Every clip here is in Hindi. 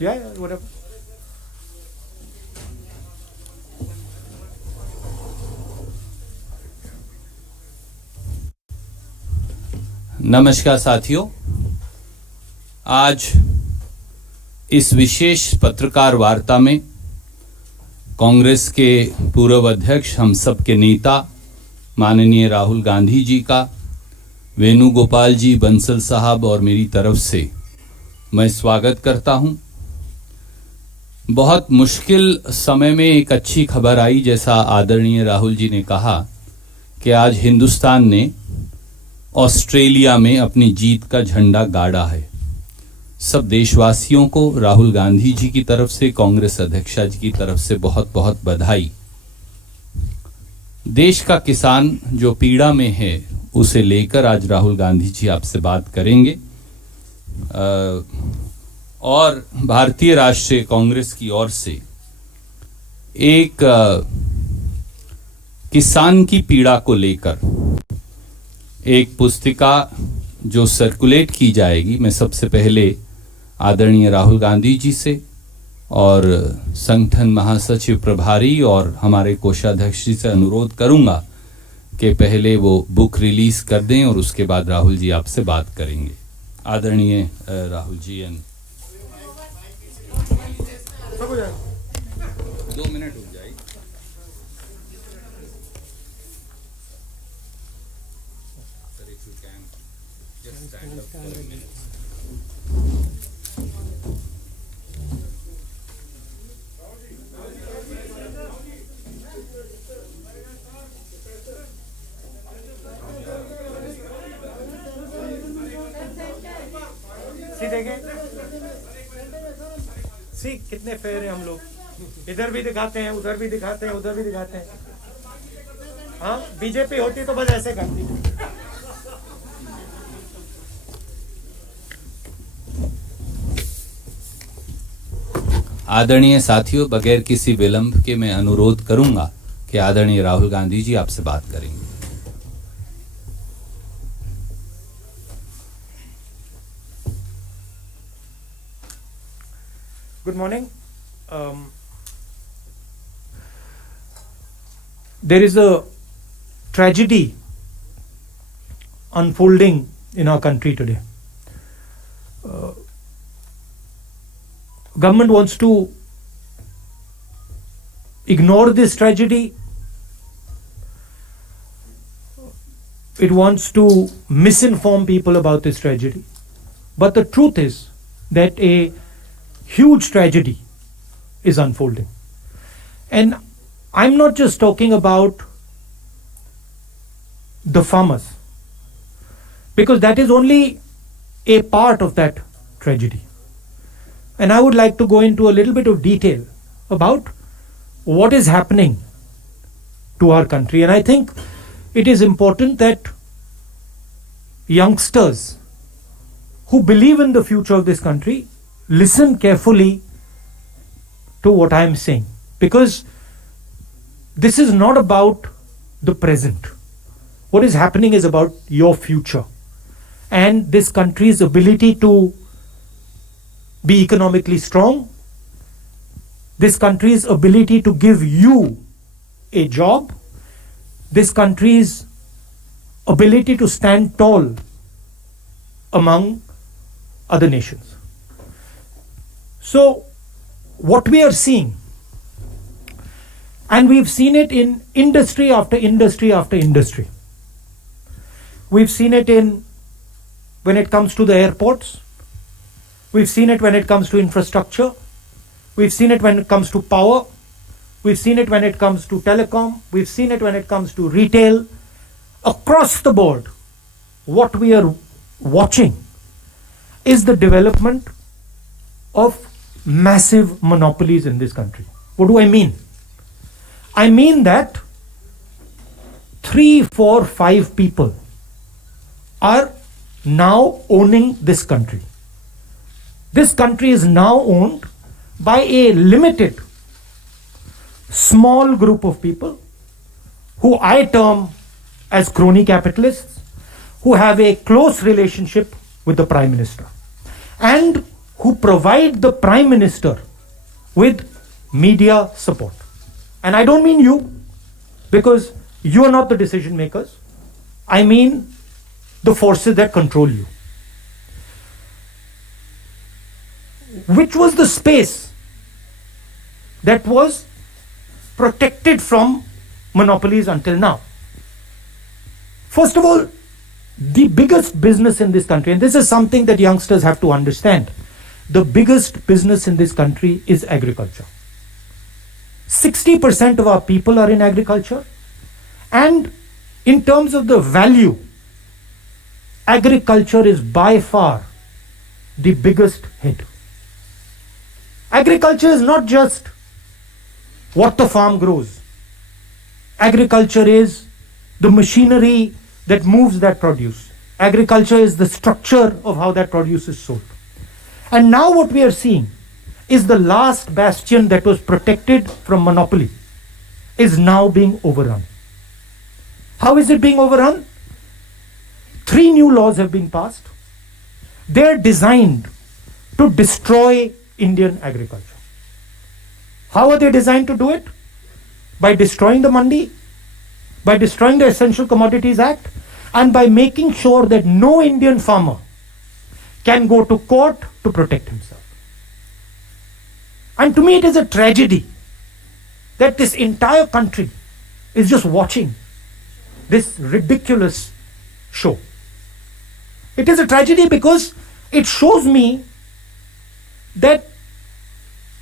Yeah, whatever. नमस्कार साथियों, आज इस विशेष पत्रकार वार्ता में कांग्रेस के पूर्व अध्यक्ष, हम सब के नेता माननीय राहुल गांधी जी का, वेणुगोपाल जी, बंसल साहब और मेरी तरफ से मैं स्वागत करता हूं। बहुत मुश्किल समय में एक अच्छी खबर आई, जैसा आदरणीय राहुल जी ने कहा कि आज हिंदुस्तान ने ऑस्ट्रेलिया में अपनी जीत का झंडा गाड़ा है। सब देशवासियों को राहुल गांधी जी की तरफ से, कांग्रेस अध्यक्षा जी की तरफ से बहुत बहुत बधाई। देश का किसान जो पीड़ा में है, उसे लेकर आज राहुल गांधी जी आपसे बात करेंगे। और भारतीय राष्ट्रीय कांग्रेस की ओर से एक किसान की पीड़ा को लेकर एक पुस्तिका जो सर्कुलेट की जाएगी, मैं सबसे पहले आदरणीय राहुल गांधी जी से और संगठन महासचिव प्रभारी और हमारे कोषाध्यक्ष जी से अनुरोध करूंगा कि पहले वो बुक रिलीज कर दें और उसके बाद राहुल जी आपसे बात करेंगे। आदरणीय राहुल जी, 2 मिनट हो जाएगी। सी कितने फेयर हैं हम लोग, इधर भी दिखाते हैं, उधर भी दिखाते हैं, उधर भी दिखाते हैं। हाँ, बीजेपी होती तो बस ऐसे करती। आदरणीय साथियों, बगैर किसी विलंब के मैं अनुरोध करूंगा कि आदरणीय राहुल गांधी जी आपसे बात करेंगे। Good morning. There is a tragedy unfolding in our country today. Government wants to ignore this tragedy. It wants to misinform people about this tragedy. But the truth is that a huge tragedy is unfolding. And I'm not just talking about the farmers, because that is only a part of that tragedy. And I would like to go into a little bit of detail about what is happening to our country. And I think it is important that youngsters who believe in the future of this country listen carefully to what I am saying, because this is not about the present. What is happening is about your future and this country's ability to be economically strong, this country's ability to give you a job, this country's ability to stand tall among other nations. So what we are seeing, and we've seen it in industry after industry after industry. We've seen it when it comes to the airports. We've seen it when it comes to infrastructure. We've seen it when it comes to power. We've seen it when it comes to telecom. We've seen it when it comes to retail. Across the board, what we are watching is the development of massive monopolies in this country. What do I mean? I mean that 3, 4, 5 people are now owning this country. This country is now owned by a limited, small group of people who I term as crony capitalists, who have a close relationship with the Prime Minister and who provide the Prime Minister with media support. And I don't mean you, because you are not the decision makers. I mean the forces that control you. Which was the space that was protected from monopolies until now? First of all, the biggest business in this country, and this is something that youngsters have to understand, the biggest business in this country is agriculture. 60% of our people are in agriculture, and in terms of the value, agriculture is by far the biggest hit. Agriculture is not just what the farm grows. Agriculture is the machinery that moves that produce. Agriculture is the structure of how that produce is sold. And now what we are seeing is the last bastion that was protected from monopoly is now being overrun. How is it being overrun? 3 new laws have been passed. They are designed to destroy Indian agriculture. How are they designed to do it? By destroying the Mandi, by destroying the Essential Commodities Act, and by making sure that no Indian farmer can go to court to protect himself. And to me it is a tragedy that this entire country is just watching this ridiculous show. It is a tragedy because it shows me that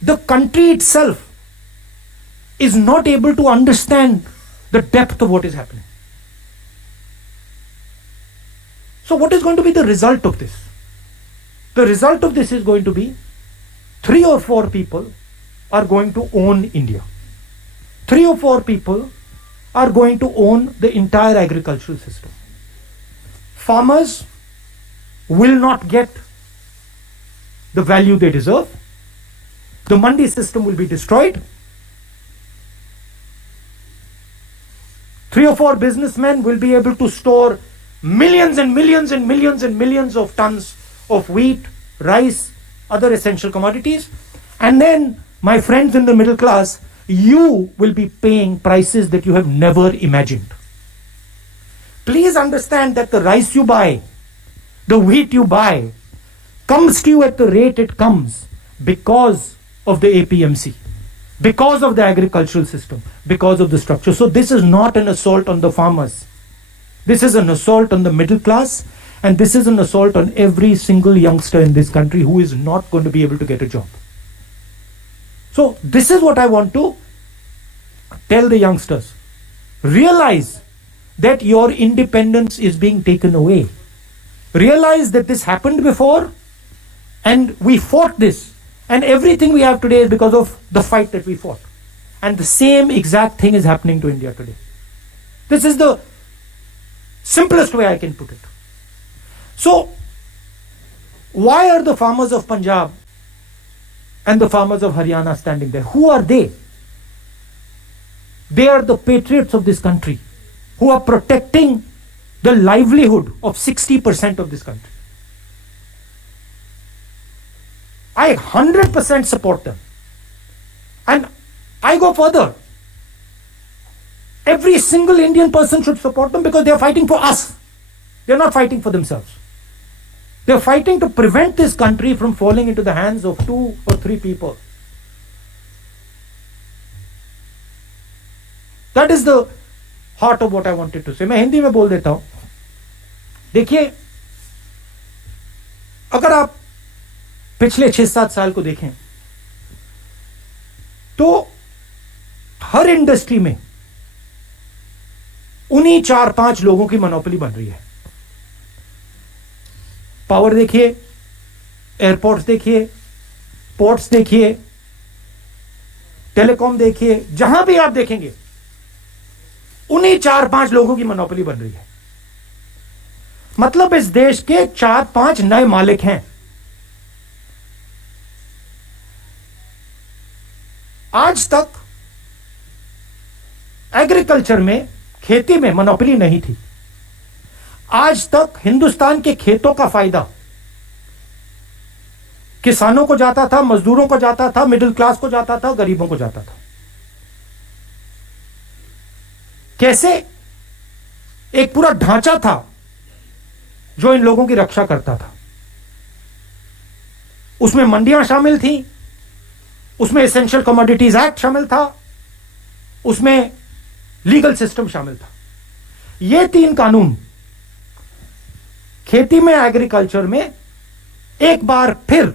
the country itself is not able to understand the depth of what is happening. So what is going to be the result of this? The result of this is going to be 3 or 4 people are going to own India. 3 or 4 people are going to own the entire agricultural system. Farmers will not get the value they deserve. The Mandi system will be destroyed. 3 or 4 businessmen will be able to store millions and millions and millions and millions of tons of wheat, rice, other essential commodities. And then, my friends in the middle class, you will be paying prices that you have never imagined. Please understand that the rice you buy, the wheat you buy, comes to you at the rate it comes because of the APMC, because of the agricultural system, because of the structure. So this is not an assault on the farmers. This is an assault on the middle class, and this is an assault on every single youngster in this country who is not going to be able to get a job. So this is what I want to tell the youngsters. Realize that your independence is being taken away. Realize that this happened before and we fought this, and everything we have today is because of the fight that we fought. And the same exact thing is happening to India today. This is the simplest way I can put it. So, why are the farmers of Punjab and the farmers of Haryana standing there? Who are they? They are the patriots of this country who are protecting the livelihood of 60% of this country. I 100% support them. And I go further. Every single Indian person should support them because they are fighting for us. They are not fighting for themselves. They are fighting to prevent this country from falling into the hands of 2 or 3 people. That is the heart of what I wanted to say. मैं हिंदी में बोल देता हूं. देखिए, अगर आप पिछले 6-7 साल को देखें तो हर इंडस्ट्री में उन्हीं 4-5 लोगों की मोनोपोली बन रही है. पावर देखिए, एयरपोर्ट्स देखिए, पोर्ट्स देखिए, टेलीकॉम देखिए, जहां भी आप देखेंगे उन्हीं 4-5 लोगों की मोनोपोली बन रही है. मतलब इस देश के 4-5 नए मालिक हैं. आज तक एग्रीकल्चर में, खेती में मोनोपोली नहीं थी. आज तक हिंदुस्तान के खेतों का फायदा किसानों को जाता था, मजदूरों को जाता था, मिडिल क्लास को जाता था, गरीबों को जाता था। कैसे? एक पूरा ढांचा था जो इन लोगों की रक्षा करता था। उसमें मंडियां शामिल थी, उसमें एसेंशियल कमोडिटीज एक्ट शामिल था, उसमें लीगल सिस्टम शामिल था। ये 3 कानून खेती में, एग्रीकल्चर में एक बार फिर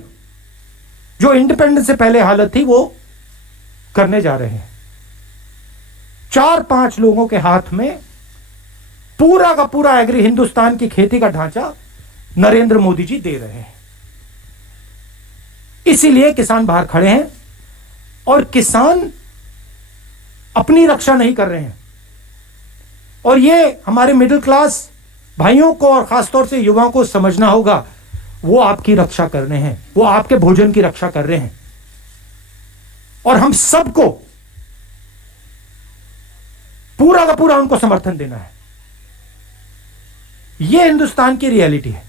जो इंडिपेंडेंस से पहले हालत थी वो करने जा रहे हैं। 4-5 लोगों के हाथ में पूरा का पूरा एग्री हिंदुस्तान की खेती का ढांचा नरेंद्र मोदी जी दे रहे हैं। इसीलिए किसान बाहर खड़े हैं और किसान अपनी रक्षा नहीं कर रहे हैं। और ये हमारे मिडिल क्लास भाइयों को और खासतौर से युवाओं को समझना होगा, वो आपकी रक्षा कर रहे हैं, वो आपके भोजन की रक्षा कर रहे हैं। और हम सबको पूरा का पूरा उनको समर्थन देना है। ये हिंदुस्तान की रियलिटी है।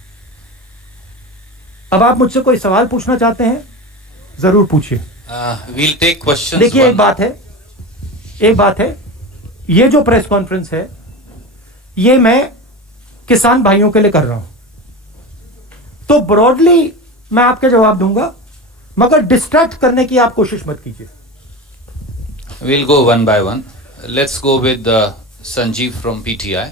अब आप मुझसे कोई सवाल पूछना चाहते हैं, जरूर पूछिए। We'll take questions. देखिए, एक बात है, ये जो प्रेस कॉन्फ्रेंस है ये मैं किसान भाइयों के लिए कर रहा हूं, तो ब्रॉडली मैं आपके जवाब दूंगा, मगर डिस्ट्रैक्ट करने की आप कोशिश मत कीजिए। We'll go one by one. Let's go with Sanjeev from PTI.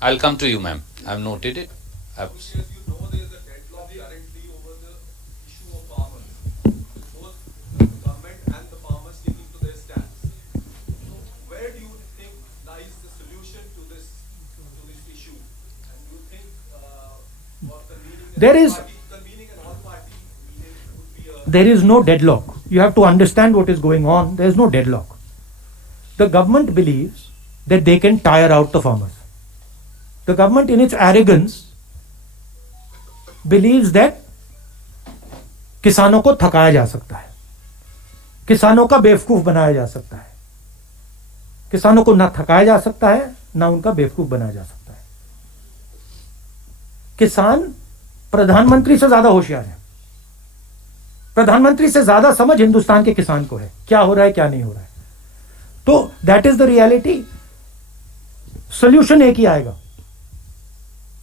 I'll come to you, ma'am. I've noted it. As you know, there is a deadlock currently over the issue of farmers. Both the government and the farmers sticking to their stance. So, where do you think lies the solution to this issue? And do you think, or convening an all-party meeting would be a... There is no deadlock. You have to understand what is going on. There is no deadlock. The government believes that they can tire out the farmers. The government, in its arrogance, believes that किसानों को थकाया जा सकता है, किसानों का बेवकूफ बनाया जा सकता है। किसानों को ना थकाया जा सकता है, ना उनका बेवकूफ बनाया जा सकता है। किसान प्रधानमंत्री से ज्यादा होशियार है। प्रधानमंत्री से ज्यादा समझ हिंदुस्तान के किसान को है, क्या हो रहा है क्या नहीं हो रहा है। तो that is the reality. Solution एक ही आएगा,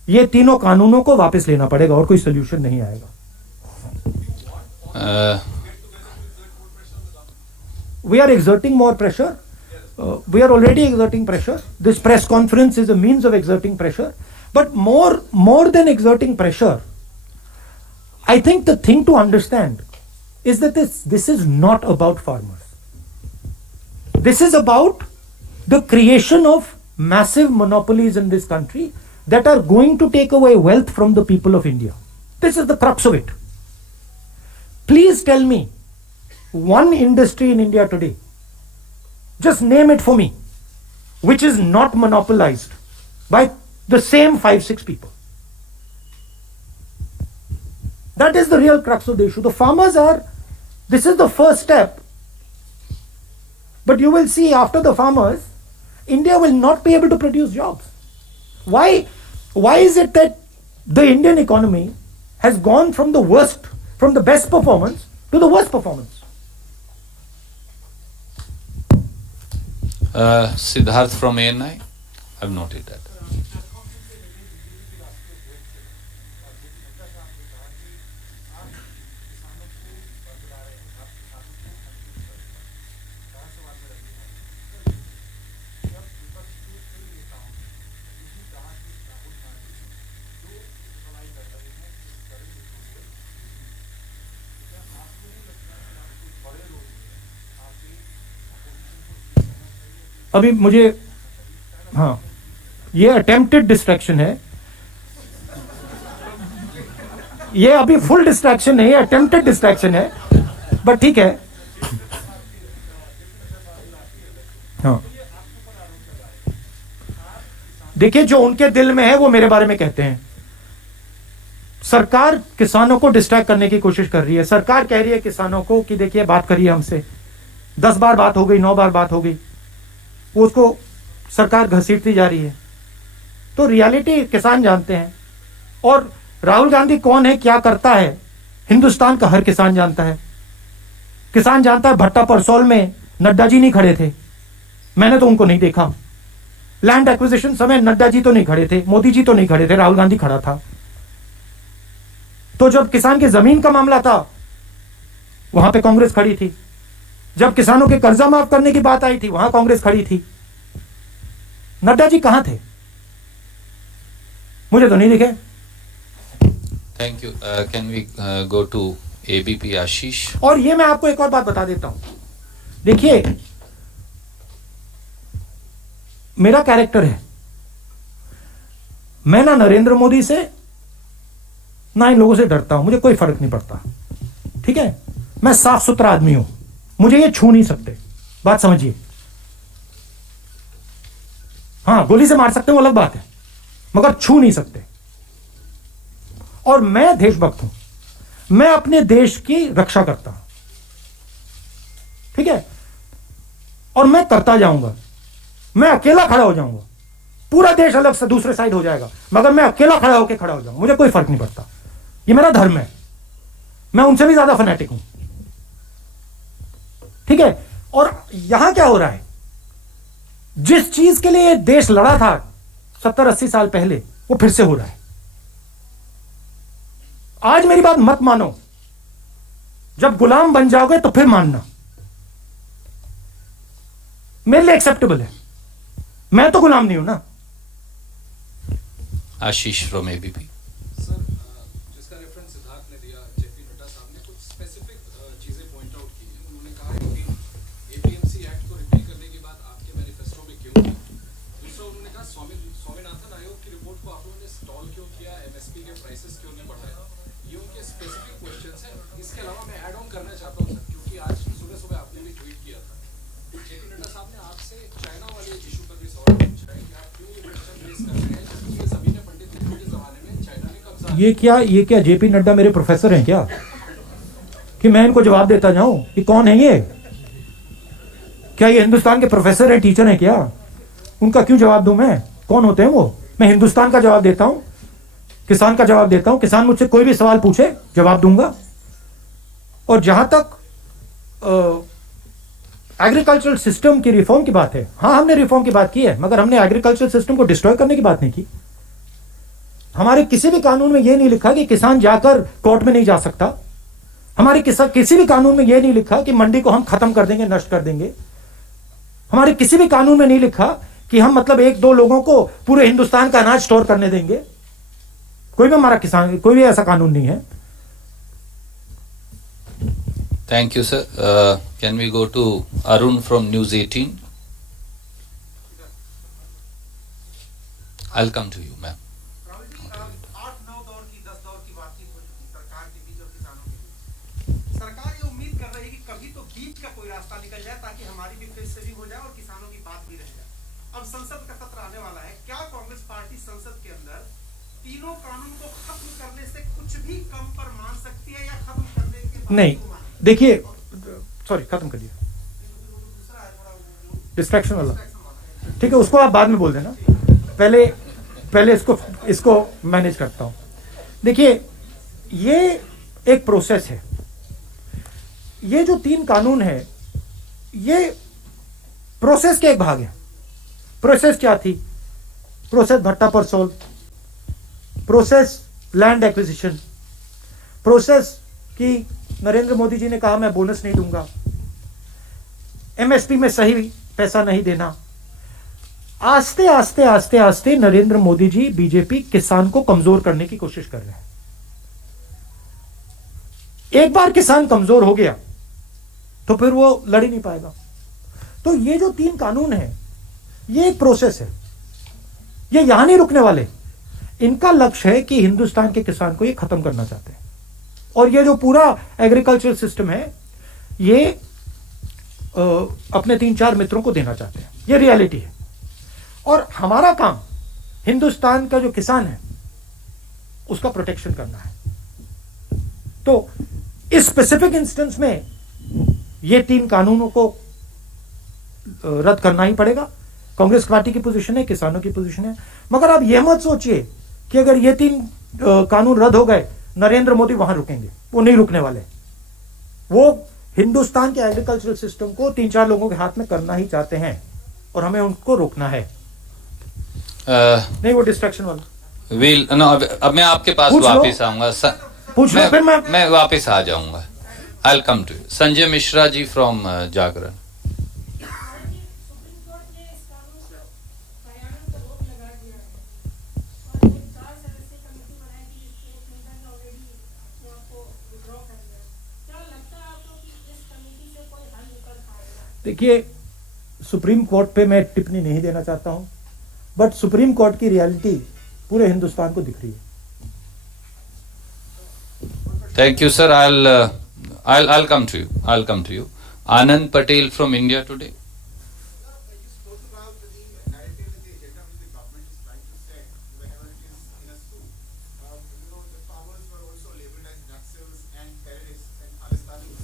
ये तीनों कानूनों को वापस लेना पड़ेगा, और कोई सोल्यूशन नहीं आएगा। We are exerting more pressure. We are already exerting pressure. This press conference is a means of exerting pressure. But more than exerting pressure, I think the thing to understand is that this is not about farmers. This is about the creation of massive monopolies in this country that are going to take away wealth from the people of India. This is the crux of it. Please tell me one industry in India today, just name it for me, which is not monopolized by the same 5-6 people. That is the real crux of the issue. The farmers are, this is the first step. But you will see after the farmers, India will not be able to produce jobs. Why is it that the Indian economy has gone from the best performance to the worst performance? Siddharth from ANI, I've noted that. अभी मुझे, हाँ, ये अटेम्प्टेड डिस्ट्रैक्शन है, ये अभी फुल डिस्ट्रैक्शन नहीं है, अटेम्प्टेड डिस्ट्रैक्शन है, बट ठीक है। हाँ, देखिए, जो उनके दिल में है वो मेरे बारे में कहते हैं। सरकार किसानों को डिस्ट्रैक्ट करने की कोशिश कर रही है। सरकार कह रही है किसानों को कि देखिए, बात करिए हमसे, 10 बार बात हो गई, 9 बार बात हो गई, वो उसको सरकार घसीटती जा रही है। तो रियलिटी किसान जानते हैं। और राहुल गांधी कौन है, क्या करता है, हिंदुस्तान का हर किसान जानता है। किसान जानता है भट्टा परसौल में नड्डा जी नहीं खड़े थे, मैंने तो उनको नहीं देखा। लैंड एक्विजिशन समय नड्डा जी तो नहीं खड़े थे, मोदी जी तो नहीं खड़े थे, राहुल गांधी खड़ा था। तो जब किसान की जमीन का मामला था वहां पे कांग्रेस खड़ी थी। जब किसानों के कर्जा माफ करने की बात आई थी वहां कांग्रेस खड़ी थी। नड्डा जी कहां थे? मुझे तो नहीं दिखे। Thank you. Can we go to ABP Ashish? और ये मैं आपको एक और बात बता देता हूं, देखिए मेरा कैरेक्टर है, मैं ना नरेंद्र मोदी से ना इन लोगों से डरता हूं, मुझे कोई फर्क नहीं पड़ता, ठीक है। मैं साफ सुथरा आदमी हूं, मुझे ये छू नहीं सकते, बात समझिए। हां गोली से मार सकते हो अलग बात है, मगर छू नहीं सकते। और मैं देशभक्त हूं, मैं अपने देश की रक्षा करता हूं, ठीक है। और मैं करता जाऊंगा, मैं अकेला खड़ा हो जाऊंगा, पूरा देश अलग से दूसरे साइड हो जाएगा, मगर मैं अकेला खड़ा होकर खड़ा हो जाऊंगा, मुझे कोई फर्क नहीं पड़ता। ये मेरा धर्म है, मैं उनसे भी ज्यादा फैनेटिक हूं, ठीक है। और यहां क्या हो रहा है, जिस चीज के लिए देश लड़ा था 70-80 साल पहले, वो फिर से हो रहा है। आज मेरी बात मत मानो, जब गुलाम बन जाओगे तो फिर मानना, मेरे लिए एक्सेप्टेबल है, मैं तो गुलाम नहीं हूं ना। आशीष फ्रॉम एबीपी। सर, जिसका रेफरेंस सिद्धार्थ ने दिया, जेपी नड्डा साहब ने कुछ स्पेसिफिक चीजें पॉइंट आउट की हैं। उन्होंने कहा है कि एपीएमसी एक्ट को रिपील करने की बात आपके मैनिफेस्टो में क्यों की? दूसरा उन्होंने कहा स्वामीनाथन आयोग की रिपोर्ट को आप लोगों ने स्टॉल क्यों किया, एमएसपी के प्राइसेस क्यों नहीं बढ़ाए? ये उनके स्पेसिफिक क्वेश्चंस हैं। इसके अलावा मैं ऐड ऑन करना चाहता हूँ सर, क्योंकि आज सुबह सुबह आपने भी ट्वीट किया था, जेपी नड्डा साहब ने आपसे चाइना वाले इशू पर भी सवाल पूछा है कि आप क्यों ये क्वेश्चन रेज कर रहे हैं, जबकि ये जमीन पंडित नेहरू के जमाने में चाइना ने कब्जा। ये क्या जेपी नड्डा मेरे प्रोफेसर हैं क्या, कि मैं इनको जवाब देता जाऊं कि कौन है ये? क्या ये हिंदुस्तान के प्रोफेसर हैं, टीचर हैं क्या? उनका क्यों जवाब दूं मैं? कौन होते हैं वो? मैं हिंदुस्तान का जवाब देता हूं, किसान का जवाब देता हूं। किसान मुझसे कोई भी सवाल पूछे जवाब दूंगा। और जहां तक एग्रीकल्चरल सिस्टम की रिफॉर्म की बात है, हां हमने रिफॉर्म की बात की है, मगर हमने एग्रीकल्चरल सिस्टम को डिस्ट्रॉय करने की बात नहीं की। हमारे किसी भी कानून में यह नहीं लिखा कि किसान जाकर कोर्ट में नहीं जा सकता। हमारे किसी भी कानून में यह नहीं लिखा कि मंडी को हम खत्म कर देंगे, नष्ट कर देंगे। हमारे किसी भी कानून में नहीं लिखा कि हम मतलब 1-2 लोगों को पूरे हिंदुस्तान का अनाज स्टोर करने देंगे। कोई भी हमारा किसान, कोई भी ऐसा कानून नहीं है। Thank you sir. Can we go to Arun from News 18? I will come to you ma'am. 8-9 दौर की 10 दौर की बातचीत हो चुकी सरकार के बीच और किसानों के बीच। सरकार ये उम्मीद कर रही है कि कभी तो बीच का कोई रास्ता निकल जाए ताकि हमारी भी फेस सेविंग हो जाए और किसानों की बात भी रह जाए। अब संसद का सत्र आने वाला है, क्या कांग्रेस पार्टी संसद के अंदर तीनों कानून को खत्म करने से कुछ भी कम पर मान सकती है, या खत्म करने के बाद नहीं, देखिए सॉरी, खत्म करिए, दूसरा है थोड़ा डिस्ट्रैक्शन वाला, ठीक है, उसको आप बाद में बोल देना। पहले इसको मैनेज करता हूं। देखिए ये एक प्रोसेस है। ये जो 3 कानून है ये प्रोसेस के एक भाग है। प्रोसेस क्या थी? प्रोसेस भट्टा परसोल, प्रोसेस लैंड एक्विजिशन, प्रोसेस कि नरेंद्र मोदी जी ने कहा मैं बोनस नहीं दूंगा, एमएसपी में सही पैसा नहीं देना। आस्ते आस्ते आस्ते आस्ते नरेंद्र मोदी जी, बीजेपी किसान को कमजोर करने की कोशिश कर रहे हैं। एक बार किसान कमजोर हो गया तो फिर वो लड़ ही नहीं पाएगा। तो ये जो 3 कानून है ये एक प्रोसेस है, ये यहां नहीं रुकने वाले। इनका लक्ष्य है कि हिंदुस्तान के किसान को ये खत्म करना चाहते हैं। और ये जो पूरा एग्रीकल्चरल सिस्टम है ये अपने 3-4 मित्रों को देना चाहते हैं। ये रियलिटी है। और हमारा काम हिंदुस्तान का जो किसान है उसका प्रोटेक्शन करना है। तो इस स्पेसिफिक इंस्टेंस में ये 3 कानूनों को रद्द करना ही पड़ेगा। कांग्रेस पार्टी की पोजीशन है, किसानों की पोजीशन है। मगर आप यह मत सोचिए कि अगर ये 3 कानून रद्द हो गए नरेंद्र मोदी वहां रुकेंगे, वो नहीं रुकने वाले। वो हिंदुस्तान के एग्रीकल्चरल सिस्टम को 3-4 लोगों के हाथ में करना ही चाहते हैं और हमें उनको रोकना है। नहीं वो डिस्ट्रैक्शन वाला विल नो, अब मैं आपके पास पूछ लो। वापस आऊंगा पूछ लो, फिर मैं वापस आ जाऊंगा। I will come to you. Sanjay Mishra ji from Jagran. Supreme court ने इस कानून से पर्यावरण पर रोक लगा दिया है और एक 4 सदस्यीय कमेटी बनाई थी जिसके केंद्र ने ऑलरेडी अपने आप को विड्रॉ कर लिया। क्या लगता है आपको कि इस कमेटी से कोई हल निकल पाएगा? देखिए, सुप्रीम कोर्ट पे मैं टिप्पणी नहीं देना चाहता हूं, बट सुप्रीम कोर्ट की रियलिटी पूरे हिंदुस्तान को दिख रही है। Thank you, sir. I'll come to you. I'll come to you. Anand Patel from India Today. You spoke about the narrative and the agenda which the government is trying to set whenever it is in a school. The farmers were also labeled as Naxals and terrorists and Khalistanis,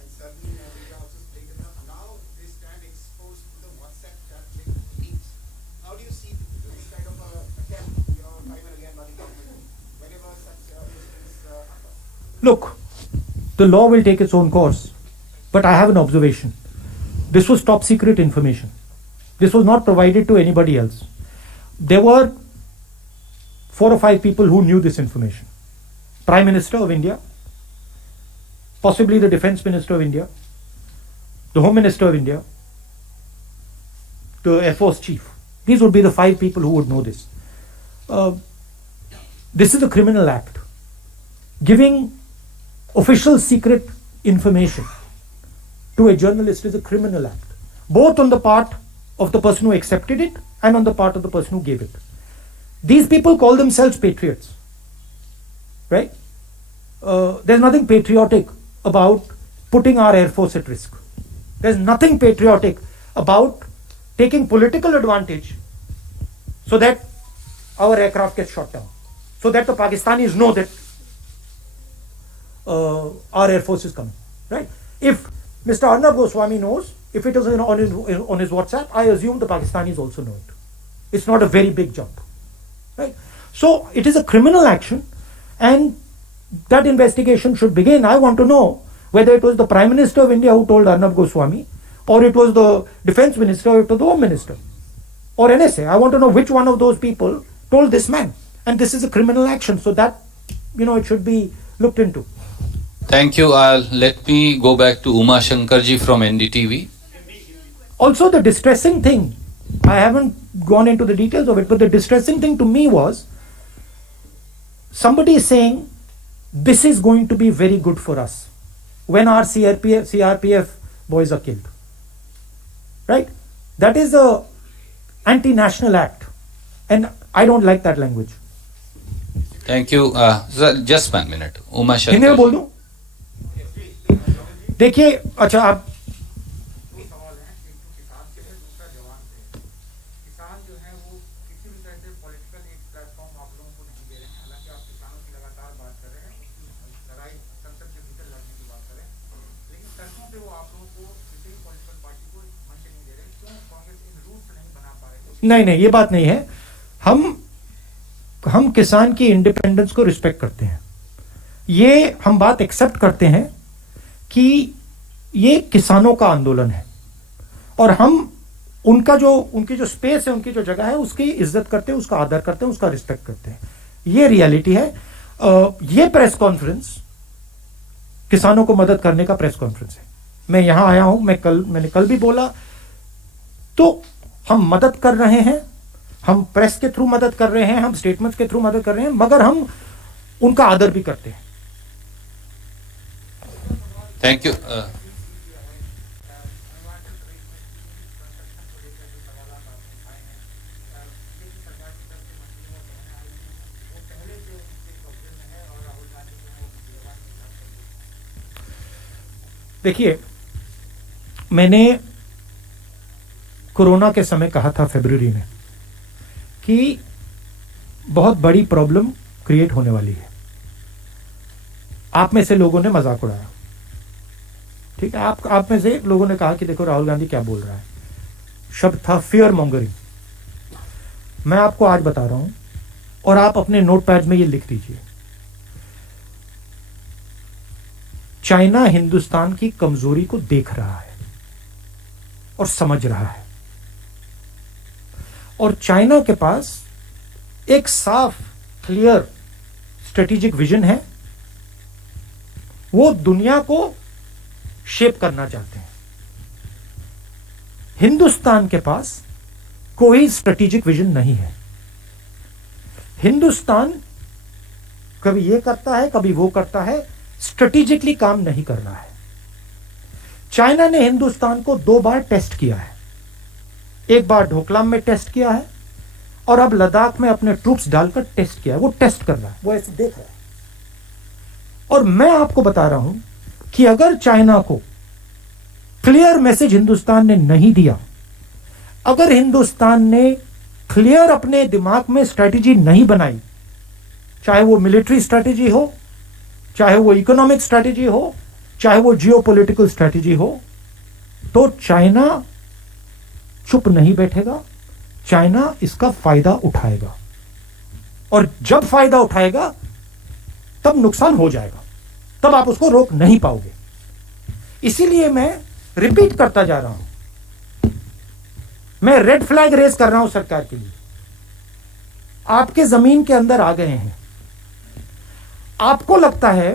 and certainly they are also taken up. Now they stand exposed to the WhatsApp chat linked links. How do you see this kind of attempt, time and again by the government whenever such incidents occur? Look, the law will take its own course, but I have an observation. This was top secret information. This was not provided to anybody else. There were 4 or 5 people who knew this information. Prime Minister of India, possibly the Defense Minister of India, the Home Minister of India, the Air Force Chief. These would be the 5 people who would know this. This is a criminal act. Giving official secret information to a journalist is a criminal act, both on the part of the person who accepted it and on the part of the person who gave it. These people call themselves patriots, right? There's nothing patriotic about putting our Air Force at risk. There's nothing patriotic about taking political advantage so that our aircraft gets shot down, so that the Pakistanis know that our Air Force is coming, right? If Mr. Arnab Goswami knows, if it is on his WhatsApp, I assume the Pakistanis also know it. It's not a very big jump, right? So it is a criminal action, and that investigation should begin. I want to know whether it was the Prime Minister of India who told Arnab Goswami, or it was the Defense Minister, or it was the Home Minister, or NSA. I want to know which one of those people told this man. And this is a criminal action, so that, it should be looked into. Thank you. Let me go back to Uma Shankar ji from NDTV. Also, the distressing thing, I haven't gone into the details of it, but the distressing thing to me was somebody is saying this is going to be very good for us when our CRPF boys are killed, right? That is a anti-national act, and I don't like that language. Thank you. Sir, just 1 minute. Uma Hindi में Shankar बोल ji. दूं? देखिए, अच्छा, आप दो सवाल हैं, एक तो किसान के है, दूसरा जवान से है। किसान जो है वो किसी भी तरह से पॉलिटिकल एक प्लेटफॉर्म आप लोगों को नहीं दे रहे हैं, हालांकि आप किसानों की लगातार बात कर रहे हैं, उसकी लड़ाई संसद के भीतर लड़ने की बात कर रहे हैं, लेकिन सड़कों पे वो आप लोगों को किसी भी पॉलिटिकल पार्टी को मंच नहीं दे रहे। क्यों कांग्रेस इन रूल्स नहीं बना पा रहे? नहीं, ये बात नहीं है। हम किसान की इंडिपेंडेंस को रिस्पेक्ट करते हैं। ये हम बात एक्सेप्ट करते हैं कि ये किसानों का आंदोलन है, और हम उनकी जो स्पेस है, उनकी जो जगह है, उसकी इज्जत करते हैं, उसका आदर करते हैं, उसका रिस्पेक्ट करते हैं। ये रियलिटी है। ये प्रेस कॉन्फ्रेंस किसानों को मदद करने का प्रेस कॉन्फ्रेंस है। मैं यहां आया हूं, मैंने कल भी बोला, तो हम मदद कर रहे हैं, हम प्रेस के थ्रू मदद कर रहे हैं, हम स्टेटमेंट्स के थ्रू मदद कर रहे हैं, मगर हम उनका आदर भी करते हैं। Thank you. देखिए, मैंने कोरोना के समय कहा था फरवरी में कि बहुत बड़ी प्रॉब्लम क्रिएट होने वाली है। आप में से लोगों ने मजाक उड़ाया, ठीक है? आप में से लोगों ने कहा कि देखो राहुल गांधी क्या बोल रहा है। शब्द था फियर मॉन्गरिंग। मैं आपको आज बता रहा हूं, और आप अपने नोटपैड में ये लिख दीजिए। चाइना हिंदुस्तान की कमजोरी को देख रहा है और समझ रहा है, और चाइना के पास एक साफ क्लियर स्ट्रेटेजिक विजन है। वो दुनिया को शेप करना चाहते हैं। हिंदुस्तान के पास कोई स्ट्रेटेजिक विजन नहीं है। हिंदुस्तान कभी ये करता है, कभी वो करता है, स्ट्रेटेजिकली काम नहीं कर रहा है। चाइना ने हिंदुस्तान को 2 बार टेस्ट किया है। एक बार ढोकलाम में टेस्ट किया है और अब लद्दाख में अपने ट्रूप्स डालकर टेस्ट किया है। वो टेस्ट कर रहा है, वो ऐसे देख रहा है। और मैं आपको बता रहा हूं कि अगर चाइना को क्लियर मैसेज हिंदुस्तान ने नहीं दिया, अगर हिंदुस्तान ने क्लियर अपने दिमाग में स्ट्रेटेजी नहीं बनाई, चाहे वो मिलिट्री स्ट्रेटेजी हो, चाहे वो इकोनॉमिक स्ट्रेटेजी हो, चाहे वो जियोपॉलिटिकल स्ट्रेटेजी हो, तो चाइना चुप नहीं बैठेगा। चाइना इसका फायदा उठाएगा, और जब फायदा उठाएगा तब नुकसान हो जाएगा, तब आप उसको रोक नहीं पाओगे। इसीलिए मैं रिपीट करता जा रहा हूं, मैं रेड फ्लैग रेज कर रहा हूं सरकार के लिए। आपके जमीन के अंदर आ गए हैं, आपको लगता है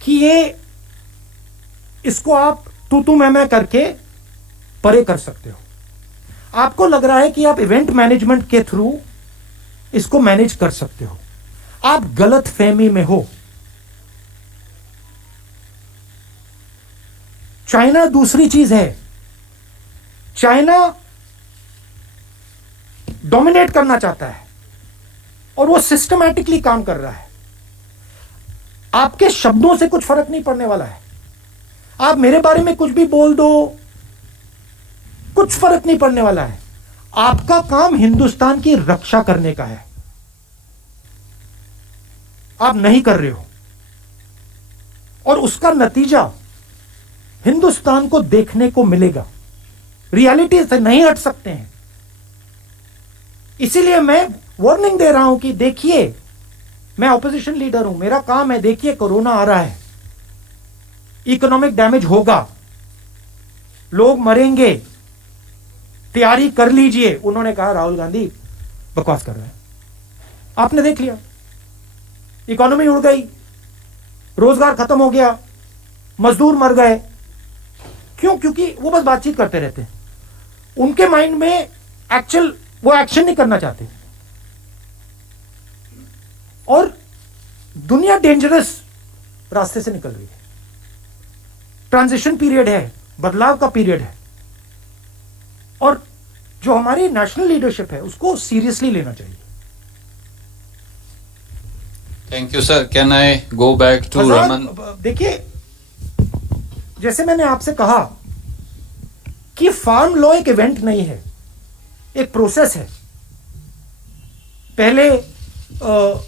कि ये इसको आप तू मैं करके परे कर सकते हो। आपको लग रहा है कि आप इवेंट मैनेजमेंट के थ्रू इसको मैनेज कर सकते हो। आप गलत फहमी में हो। चाइना दूसरी चीज है। चाइना डोमिनेट करना चाहता है और वो सिस्टमैटिकली काम कर रहा है। आपके शब्दों से कुछ फर्क नहीं पड़ने वाला है। आप मेरे बारे में कुछ भी बोल दो, कुछ फर्क नहीं पड़ने वाला है। आपका काम हिंदुस्तान की रक्षा करने का है, आप नहीं कर रहे हो, और उसका नतीजा हिंदुस्तान को देखने को मिलेगा। रियलिटी से नहीं हट सकते हैं। इसीलिए मैं वार्निंग दे रहा हूं कि देखिए, मैं ऑपोजिशन लीडर हूं, मेरा काम है, देखिए कोरोना आ रहा है, इकोनॉमिक डैमेज होगा, लोग मरेंगे, तैयारी कर लीजिए। उन्होंने कहा राहुल गांधी बकवास कर रहे हैं। आपने देख लिया, इकोनॉमी उड़ गई, रोजगार खत्म हो गया, मजदूर मर गए। क्यों? क्योंकि वो बस बातचीत करते रहते हैं। उनके माइंड में एक्चुअल वो एक्शन नहीं करना चाहते। और दुनिया डेंजरस रास्ते से निकल रही है। ट्रांजिशन पीरियड है, बदलाव का पीरियड है, और जो हमारी नेशनल लीडरशिप है उसको सीरियसली लेना चाहिए। Thank you sir. Can I go back to Raman? देखिए, जैसे मैंने आपसे कहा कि फार्म लॉ एक इवेंट नहीं है, एक प्रोसेस है। पहले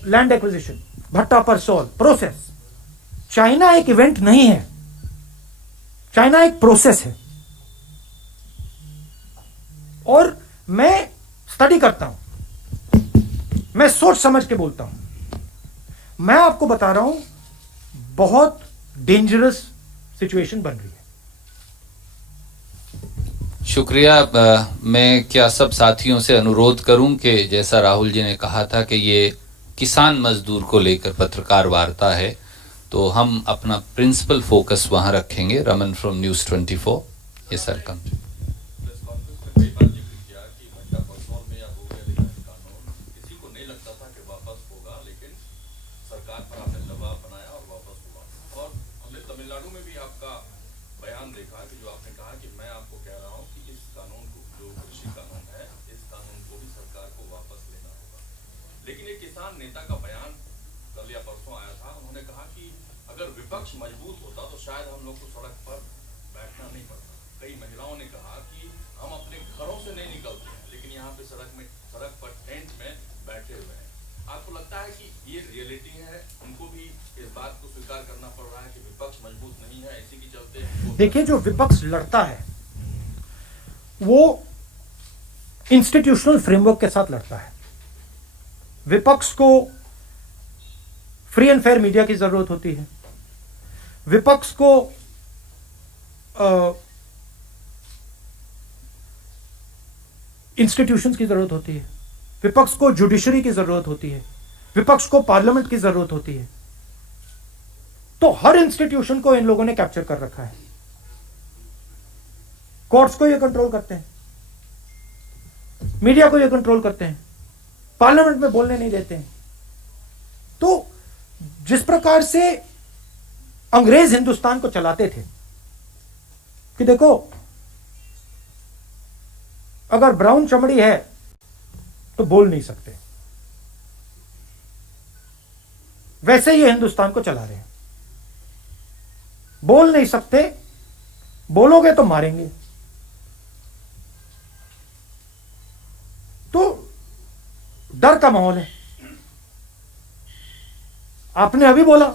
लैंड एक्विजिशन, भट्टा पर सोल, प्रोसेस। चाइना एक इवेंट नहीं है, चाइना एक प्रोसेस है। और मैं स्टडी करता हूं, मैं सोच समझ के बोलता हूं। मैं आपको बता रहा हूं, बहुत डेंजरस सिचुएशन बन रही है। शुक्रिया। मैं क्या सब साथियों से अनुरोध करूं कि जैसा राहुल जी ने कहा था कि ये किसान मजदूर को लेकर पत्रकार वार्ता है, तो हम अपना प्रिंसिपल फोकस वहां रखेंगे। Raman from news 24। ये सर कम प्रेस कॉन्फ्रेंस में कई बार जिक्र किया कि भट्टा परसोल में या हो गया लेकिन कानून किसी को नहीं लगता था कि वापस होगा, लेकिन सरकार पर आपने दबाव बनाया और वापस हुआ। और हमने तमिलनाडु में भी आपका बयान देखा कि जो आपने कहा कि मैं आपको कह रहा हूं कि इस कानून को, जो कृषि कानून है, इस कानून को भी सरकार को वापस लेना होगा। लेकिन एक किसान नेता का बयान कल या परसों आया था। उन्होंने कहा कि अगर विपक्ष मजबूत होता तो शायद हम लोग को सड़क पर बैठना नहीं पड़ता। कई महिलाओं ने कहा कि हम अपने घरों से नहीं निकलते हैं, लेकिन यहाँ पे सड़क पर टेंट में बैठे हुए हैं। आपको लगता है कि ये रियलिटी है, उनको भी इस बात को स्वीकार करना पड़ रहा है कि विपक्ष मजबूत नहीं है, इसी के चलते? देखिए, जो विपक्ष लड़ता है वो इंस्टीट्यूशनल फ्रेमवर्क के साथ लड़ता है। विपक्ष को फ्री एंड फेयर मीडिया की जरूरत होती है, विपक्ष को इंस्टीट्यूशंस की जरूरत होती है, विपक्ष को जुडिशरी की जरूरत होती है, विपक्ष को पार्लियामेंट की जरूरत होती है। तो हर इंस्टीट्यूशन को इन लोगों ने कैप्चर कर रखा है। कोर्ट्स को ये कंट्रोल करते हैं, मीडिया को ये कंट्रोल करते हैं, पार्लियामेंट में बोलने नहीं देते हैं। तो जिस प्रकार से अंग्रेज हिंदुस्तान को चलाते थे कि देखो अगर ब्राउन चमड़ी है तो बोल नहीं सकते, वैसे ये हिंदुस्तान को चला रहे हैं। बोल नहीं सकते, बोलोगे तो मारेंगे। तो डर का माहौल है। आपने अभी बोला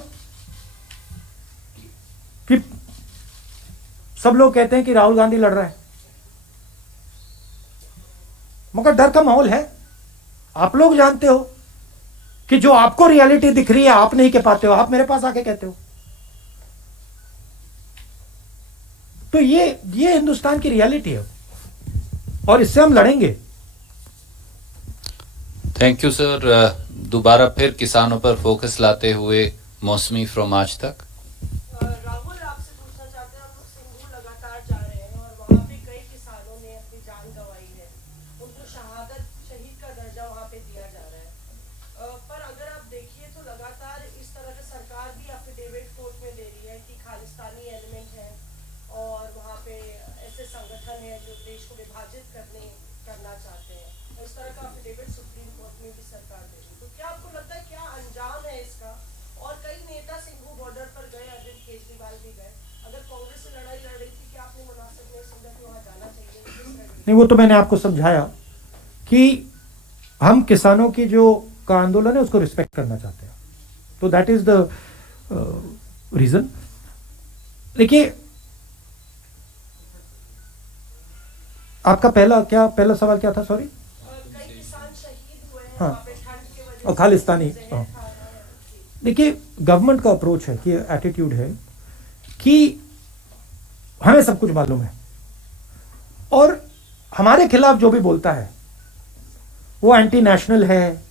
कि सब लोग कहते हैं कि राहुल गांधी लड़ रहा है, मगर डर का माहौल है। आप लोग जानते हो कि जो आपको रियलिटी दिख रही है आप नहीं कह पाते हो, आप मेरे पास आके कहते हो। तो ये हिंदुस्तान की रियलिटी है और इससे हम लड़ेंगे। Thank you sir. दोबारा फिर किसानों पर फोकस लाते हुए मौसमी फ्रॉम आज तक। राहुल, आपसे पूछना चाहते हैं, हम लोग सिंगू लगातार जा रहे हैं और वहाँ पे कई किसानों ने अपनी जान गंवाई है, उनको शहीद का दर्जा वहाँ पे दिया जा रहा है। पर अगर आप देखिए तो लगातार इस तरह से सरकार भी एफिडेविट कोर्ट में दे रही है कि खालिस्तानी एलिमेंट है और वहाँ पे ऐसे संगठन है जो देश को विभाजित करना चाहते हैं। इस तरह का एफिडेविट सुप्रीम कोर्ट में भी सरकार दे रही है। तो क्या आपको लगता है क्या अंजाम है इसका? और कई नेता सिंघू बॉर्डर पर गए, अरविंद केजरीवाल भी गए। अगर कांग्रेस से लड़ाई लड़ रही थी, क्या आपने मुनासिब नहीं समझा कि वहां जाना चाहिए? नहीं, वो तो मैंने आपको समझाया कि हम किसानों की जो का आंदोलन है उसको रिस्पेक्ट करना चाहते हैं। तो दैट इज द रीजन। देखिए, आपका पहला सवाल क्या था? सॉरी। कई किसान शहीद हुए हैं हाँ। वहाँ पे ठंड की वजह और खालिस्तानी, से हाँ। खा रहे हैं। देखिए, गवर्नमेंट का अप्रोच है कि एटीट्यूड है कि हमें सब कुछ मालूम है और हमारे खिलाफ जो भी बोलता है वो एंटी नेशनल है,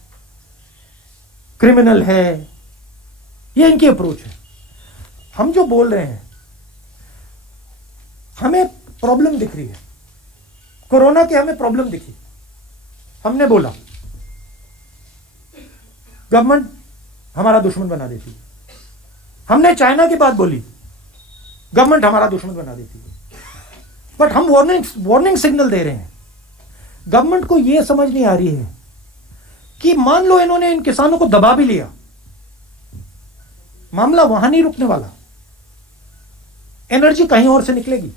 क्रिमिनल है। ये इनकी अप्रोच है। हम जो बोल रहे हैं, हमें प्रॉब्लम दिख रही है, कोरोना की हमें प्रॉब्लम दिखी, हमने बोला, गवर्नमेंट हमारा दुश्मन बना देती है। हमने चाइना की बात बोली, गवर्नमेंट हमारा दुश्मन बना देती है। बट हम वार्निंग सिग्नल दे रहे हैं। गवर्नमेंट को यह समझ नहीं आ रही है कि मान लो इन्होंने इन किसानों को दबा भी लिया, मामला वहां नहीं रुकने वाला। एनर्जी कहीं और से निकलेगी,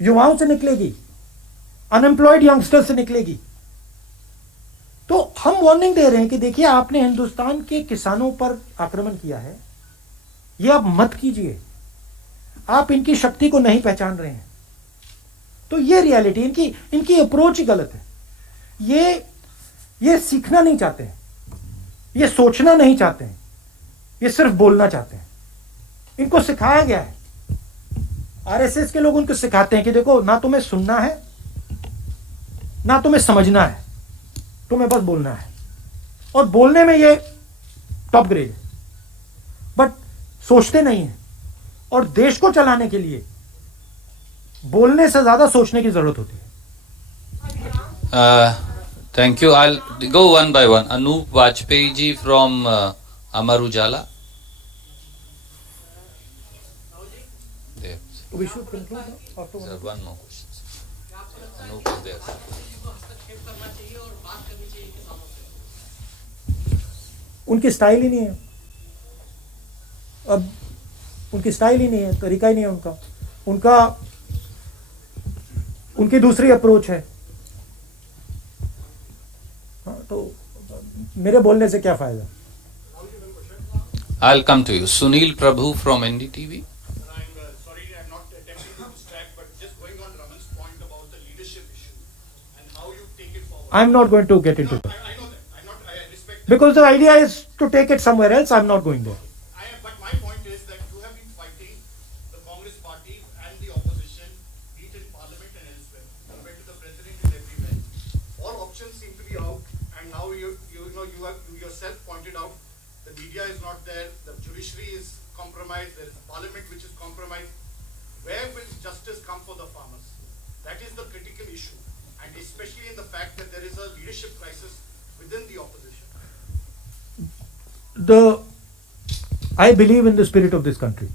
युवाओं से निकलेगी, अनएम्प्लॉयड यंगस्टर से निकलेगी। तो हम वार्निंग दे रहे हैं कि देखिए, आपने हिंदुस्तान के किसानों पर आक्रमण किया है, यह आप मत कीजिए। आप इनकी शक्ति को नहीं पहचान रहे हैं। तो ये रियलिटी, इनकी अप्रोच ही गलत है। ये सीखना नहीं चाहते हैं, ये सोचना नहीं चाहते हैं, ये सिर्फ बोलना चाहते हैं। इनको सिखाया गया है, आरएसएस के लोग उनको सिखाते हैं कि देखो, ना तुम्हें सुनना है ना तुम्हें समझना है, तुम्हें बस बोलना है। और बोलने में ये टॉप ग्रेड है, बट सोचते नहीं है। और देश को चलाने के लिए बोलने से ज्यादा सोचने की जरूरत होती है। Thank you. I go one by one. Anoop Vajpayee ji from Amar Ujala. We should conclude after one. Sir, one more question. Anup is there. उनकी स्टाइल ही नहीं है। अब उनकी स्टाइल ही नहीं है, तरीका ही नहीं है उनकी दूसरी अप्रोच है। हाँ, तो मेरे बोलने से क्या फायदा? I'll come to you. Sunil Prabhu from NDTV. Sorry, I'm not attempting to distract, but just going on Raman's point about the leadership issue and how you take it forward. I'm not going to get into that. I know that. I respect that. Because the idea is to take it somewhere else. I'm not going there. But my point is that you have Congress party and the opposition, be it in parliament and elsewhere, compared to the president is everywhere. All options seem to be out, and now you yourself pointed out the media is not there, the judiciary is compromised, there is a parliament which is compromised. Where will justice come for the farmers? That is the critical issue, and especially in the fact that there is a leadership crisis within the opposition. I believe in the spirit of this country.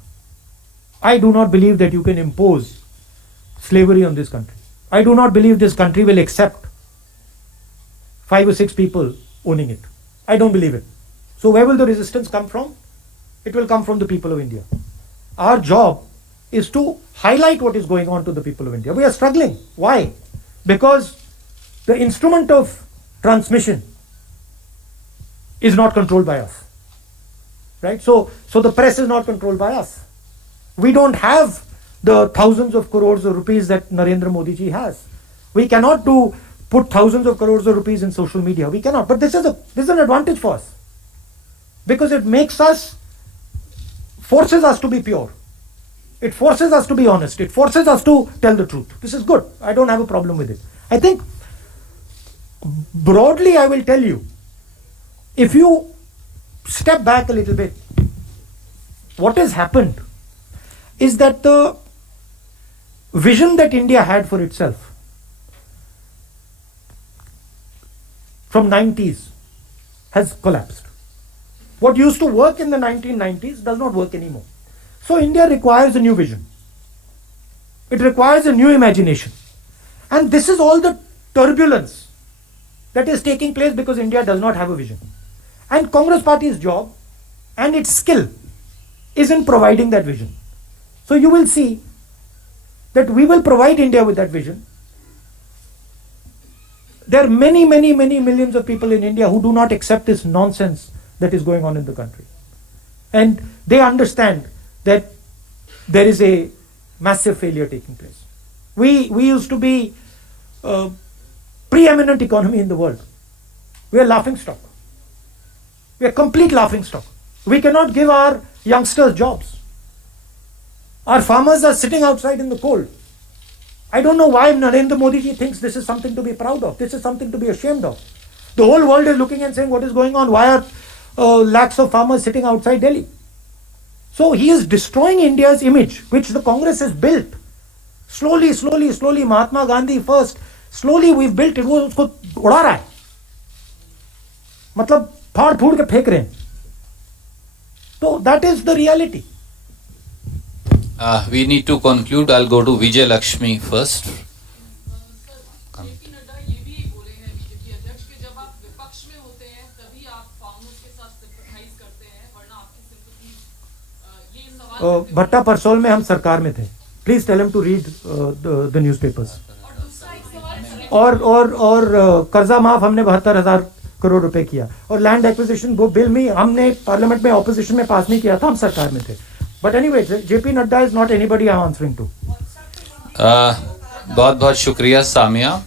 I do not believe that you can impose slavery on this country. I do not believe this country will accept 5 or 6 people owning it. I don't believe it. So where will the resistance come from? It will come from the people of India. Our job is to highlight what is going on to the people of India. We are struggling. Why? Because the instrument of transmission is not controlled by us. Right? So the press is not controlled by us. We don't have the thousands of crores of rupees that Narendra Modi ji has. We cannot put thousands of crores of rupees in social media. We cannot. But this is an advantage for us. Because it forces us to be pure. It forces us to be honest. It forces us to tell the truth. This is good. I don't have a problem with it. I think broadly I will tell you, if you step back a little bit, what has happened is that the vision that India had for itself from 90s has collapsed. What used to work in the 1990s does not work anymore. So India requires a new vision. It requires a new imagination. And this is all the turbulence that is taking place because India does not have a vision. And Congress Party's job and its skill is in providing that vision. So you will see that we will provide India with that vision. There are many millions of people in India who do not accept this nonsense that is going on in the country. And they understand that there is a massive failure taking place. We used to be a preeminent economy in the world. We are laughing stock. We are complete laughing stock. We cannot give our youngsters jobs. Our farmers are sitting outside in the cold. I don't know why Narendra Modi ji thinks this is something to be proud of. This is something to be ashamed of. The whole world is looking and saying, what is going on? Why are lakhs of farmers sitting outside Delhi? So he is destroying India's image, which the Congress has built. Slowly, Mahatma Gandhi first. Slowly we've built it. वो उसको उड़ा रहा है. मतलब फाड़ फूड़ के फेंक रहे हैं. So that is the reality. We need to conclude. I'll go to Vijay Lakshmi first. JP Nadda ये भी बोले हैं बीजेपी अध्यक्ष कि जब आप विपक्ष में होते हैं तभी आप फार्मर्स के साथ सिंपैथाइज करते हैं वरना आपकी सिंपैथी ये सवाल भट्टा परसोल में हम सरकार में थे. Please tell him to read the newspapers. और दूसरा एक सवाल और कर्जा माफ हमने 72,000 करोड़ रुपए किया और लैंड एक्विजिशन वो बिल में हमने पार्लियामेंट में ऑपोजिशन में पास नहीं किया था. हम सरकार में थे. But anyway JP Nadda is not anybody I am answering to. बहुत बहुत शुक्रिया Samia.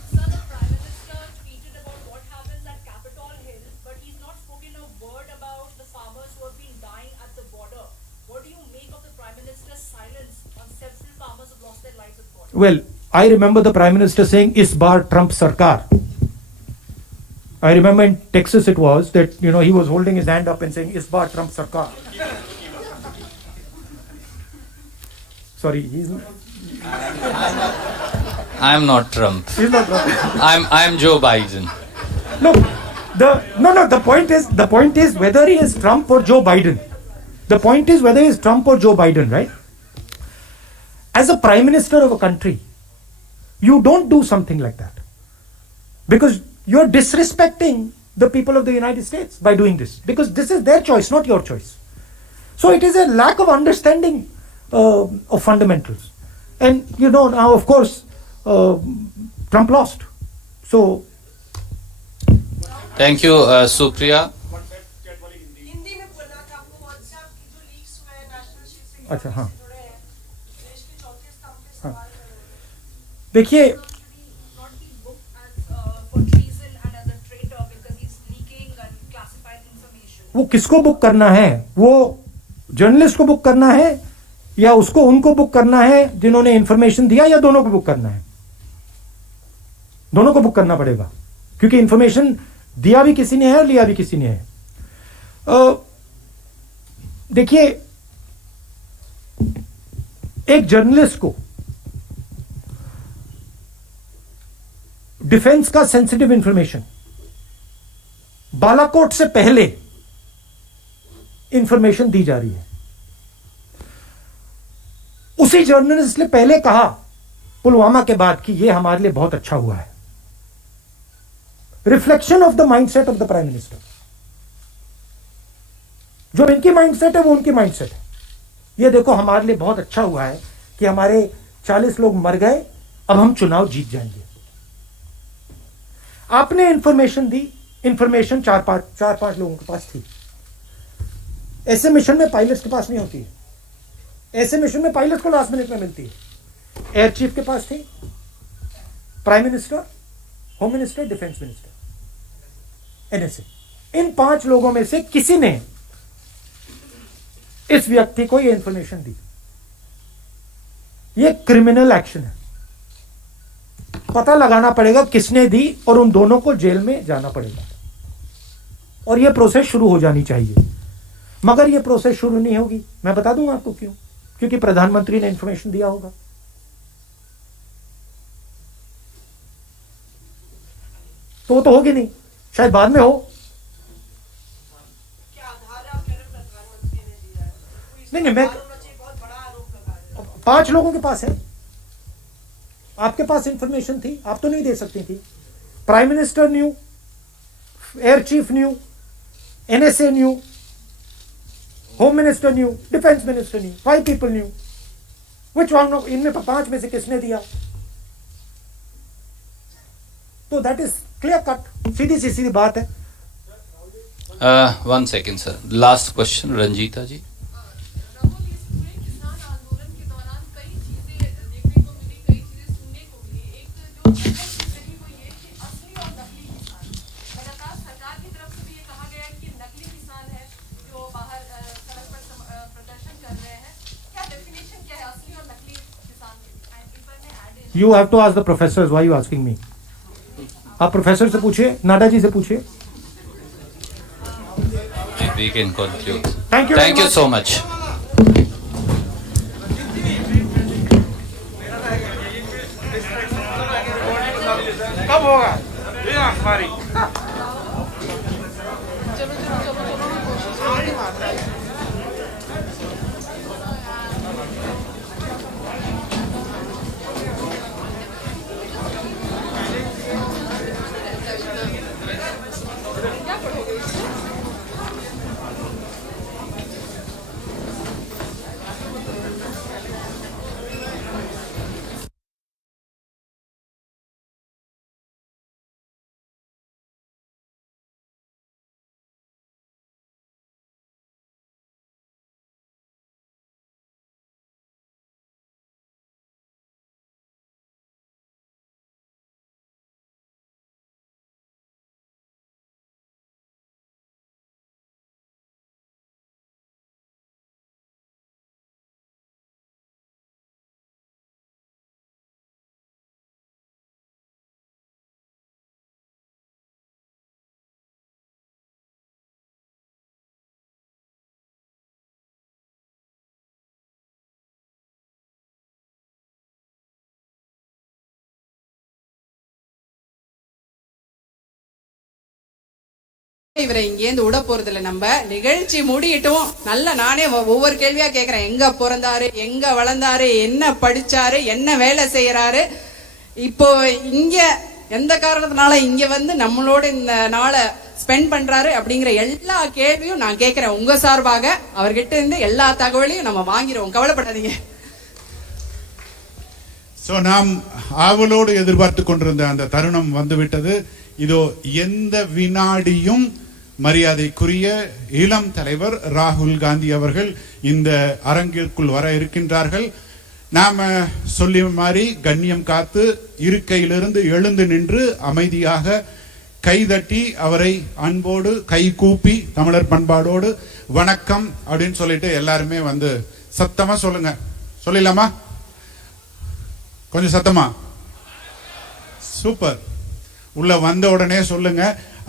Well, I remember the Prime Minister saying, "Is bar Trump Sarkar." I remember in Texas it was that he was holding his hand up and saying, "Is bar Trump Sarkar." Sorry, he's. I'm not Trump. He's not Trump. I'm Joe Biden. No, the point is whether he is Trump or Joe Biden. The point is whether he is Trump or Joe Biden, right? As a Prime Minister of a country, you don't do something like that. Because you're disrespecting the people of the United States by doing this. Because this is their choice, not your choice. So it is a lack of understanding of fundamentals. And now of course, Trump lost. So. Thank you, Supriya. Hindi में बोलना था आपको व्हाट्सएप की जो लीक्स हुए हैं नेशनल शीट से अच्छा, हाँ. जुड़े हैं देश के चौथे स्तंभ पे हाँ. सवाल कर रहे हैं. देखिए Not be booked as for treason and as a traitor because he's leaking and classified information. वो किसको बुक करना है? वो जर्नलिस्ट को बुक करना है या उसको उनको बुक करना है जिन्होंने इंफॉर्मेशन दिया, या दोनों को बुक करना है? दोनों को बुक करना पड़ेगा, क्योंकि इंफॉर्मेशन दिया भी किसी ने है और लिया भी किसी ने है। देखिए, एक जर्नलिस्ट को डिफेंस का सेंसिटिव इंफॉर्मेशन बालाकोट से पहले इंफॉर्मेशन दी जा रही है। उसी जर्नलिस्ट ने पहले कहा पुलवामा के बाद कि यह हमारे लिए बहुत अच्छा हुआ है। Reflection of the mindset of the prime minister. जो इनकी माइंडसेट है वो उनकी माइंडसेट है। ये देखो, हमारे लिए बहुत अच्छा हुआ है कि हमारे 40 लोग मर गए, अब हम चुनाव जीत जाएंगे। आपने इंफॉर्मेशन दी, इंफॉर्मेशन चार पांच लोगों के पास थी। ऐसे मिशन में पायलट्स के पास नहीं होती है। ऐसे मिशन में पायलट को लास्ट मिनट में मिलती है। एयर चीफ के पास थी, prime minister, home minister, defence minister, NSA. इन 5 लोगों में से किसी ने इस व्यक्ति को यह इंफॉर्मेशन दी। यह क्रिमिनल एक्शन है। पता लगाना पड़ेगा किसने दी और उन दोनों को जेल में जाना पड़ेगा और यह प्रोसेस शुरू हो जानी चाहिए। मगर यह प्रोसेस शुरू नहीं होगी। मैं बता दूंगा आपको क्यों। क्योंकि प्रधानमंत्री ने इंफॉर्मेशन दिया होगा। तो होगी नहीं, शायद बाद में हो। क्या आधार आप कह रहे हैं प्रधानमंत्री ने दिया है? नहीं, मैं बहुत बड़ा आरोप लगा रहे हैं। 5 लोगों के पास है। आपके पास इंफॉर्मेशन थी, आप तो नहीं दे सकती थी। Prime minister new, air chief new, NSA new, home minister new, defence minister new, 5 people new. Which one of इनमें 5 में से किसने दिया? तो दैट इज क्लियर कट, सीधी बात है। 1 second sir, last question Ranjita ji. Rahul, इस पूरे किसान आंदोलन के दौरान कई चीजें देखने को मिली, कई चीजें सुनने को मिली। एक जो चीज रही वो ये कि असली और नकली किसान। लगातार सरकार की तरफ से भी ये कहा गया है कि नकली किसान है जो बाहर सड़क पर प्रदर्शन कर रहे हैं। क्या डेफिनेशन क्या है असली और नकली किसान की? You have to ask the professor, why you asking me? आप प्रोफेसर से पूछिए, नाडा जी से पूछिए। We can conclude. Thank you very much. so much. कब होगा ये हमारी இவரை இங்கேருந்து விட போறது இல்ல. நம்ம நிகழ்ச்சி முடியட்டும். நல்ல நானே ஒவ்வொரு கேள்வியா கேக்குறேன். எங்க பிறந்தாரு, எங்க வளர்ந்தாரு, என்ன படிச்சாரு, என்ன வேலை செய்யறாரு, இப்போ இங்க எந்த காரணத்தினால இங்க வந்து நம்மளோட இந்த நாளை ஸ்பெண்ட் பண்றாரு அப்படிங்கிற எல்லா கேள்வியும் நான் கேட்கிறேன். உங்க சார்பாக அவர்கிட்ட இருந்து எல்லா தகவலையும் நம்ம வாங்கிடுவோம், கவலைப்படாதீங்க. சோ நாம் ஆவலோடு எதிர்பார்த்து கொண்டிருந்த அந்த தருணம் வந்துவிட்டது. இதோ எந்த வினாடியும் மரியாதைக்குரிய இளம் தலைவர் ராகுல் காந்தி அவர்கள் இந்த அரங்கிற்குள் வர இருக்கின்றார்கள். நாம சொல்லிய மாதிரி கண்ணியம் காத்து இருக்கையிலிருந்து எழுந்து நின்று அமைதியாக கைதட்டி அவரை அன்போடு கை கூப்பி தமிழர் பண்பாடோடு வணக்கம் அப்படின்னு சொல்லிட்டு எல்லாருமே வந்து சத்தமா சொல்லுங்க. சொல்லிடலாமா? கொஞ்சம் சத்தமா. சூப்பர். உள்ள வந்த உடனே சொல்லுங்க.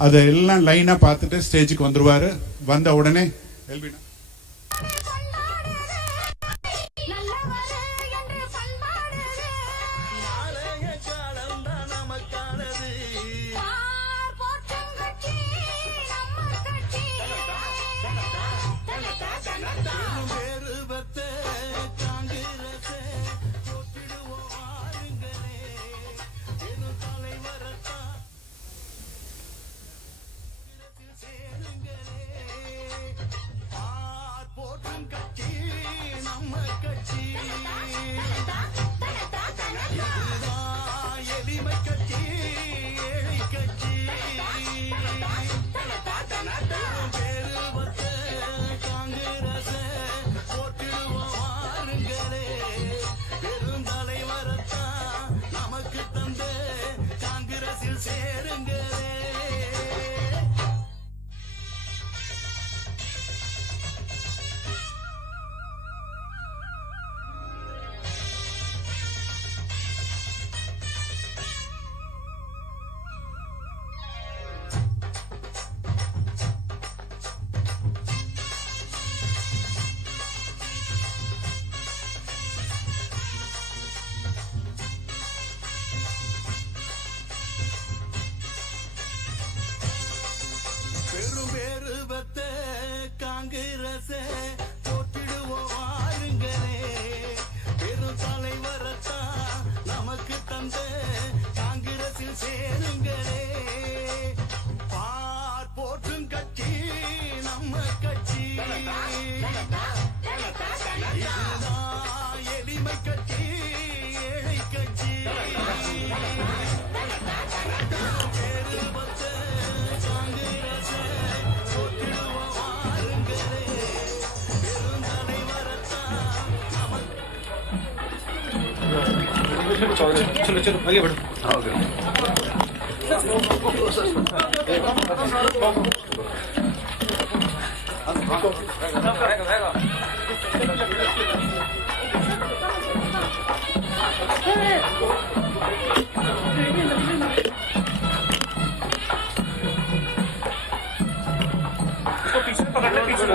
அதை எல்லாம் லைனா பார்த்துட்டு ஸ்டேஜுக்கு வந்துருவாரு. வந்த உடனே எல்பினா चलो आगे बढ़ो। पीछे पकड़ लो, पीछे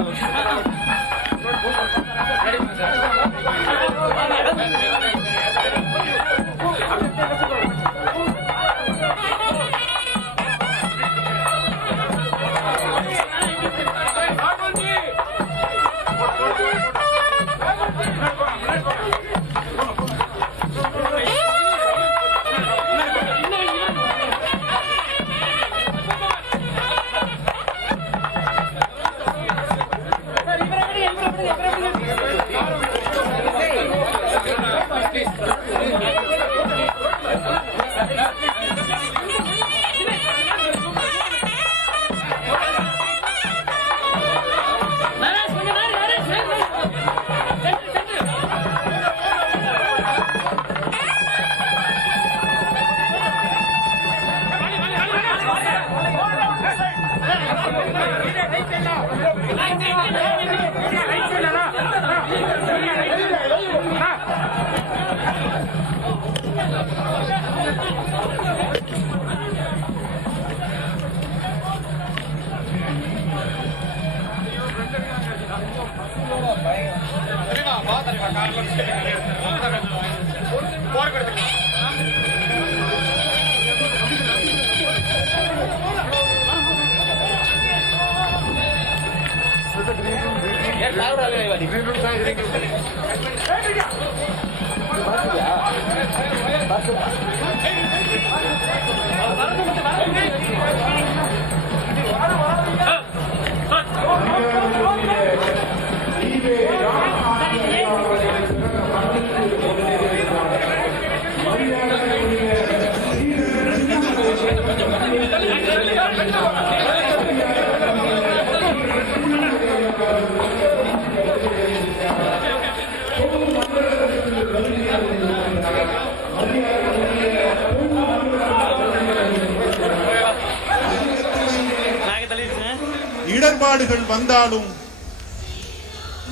இடர்பாடுகள் வந்தாலும்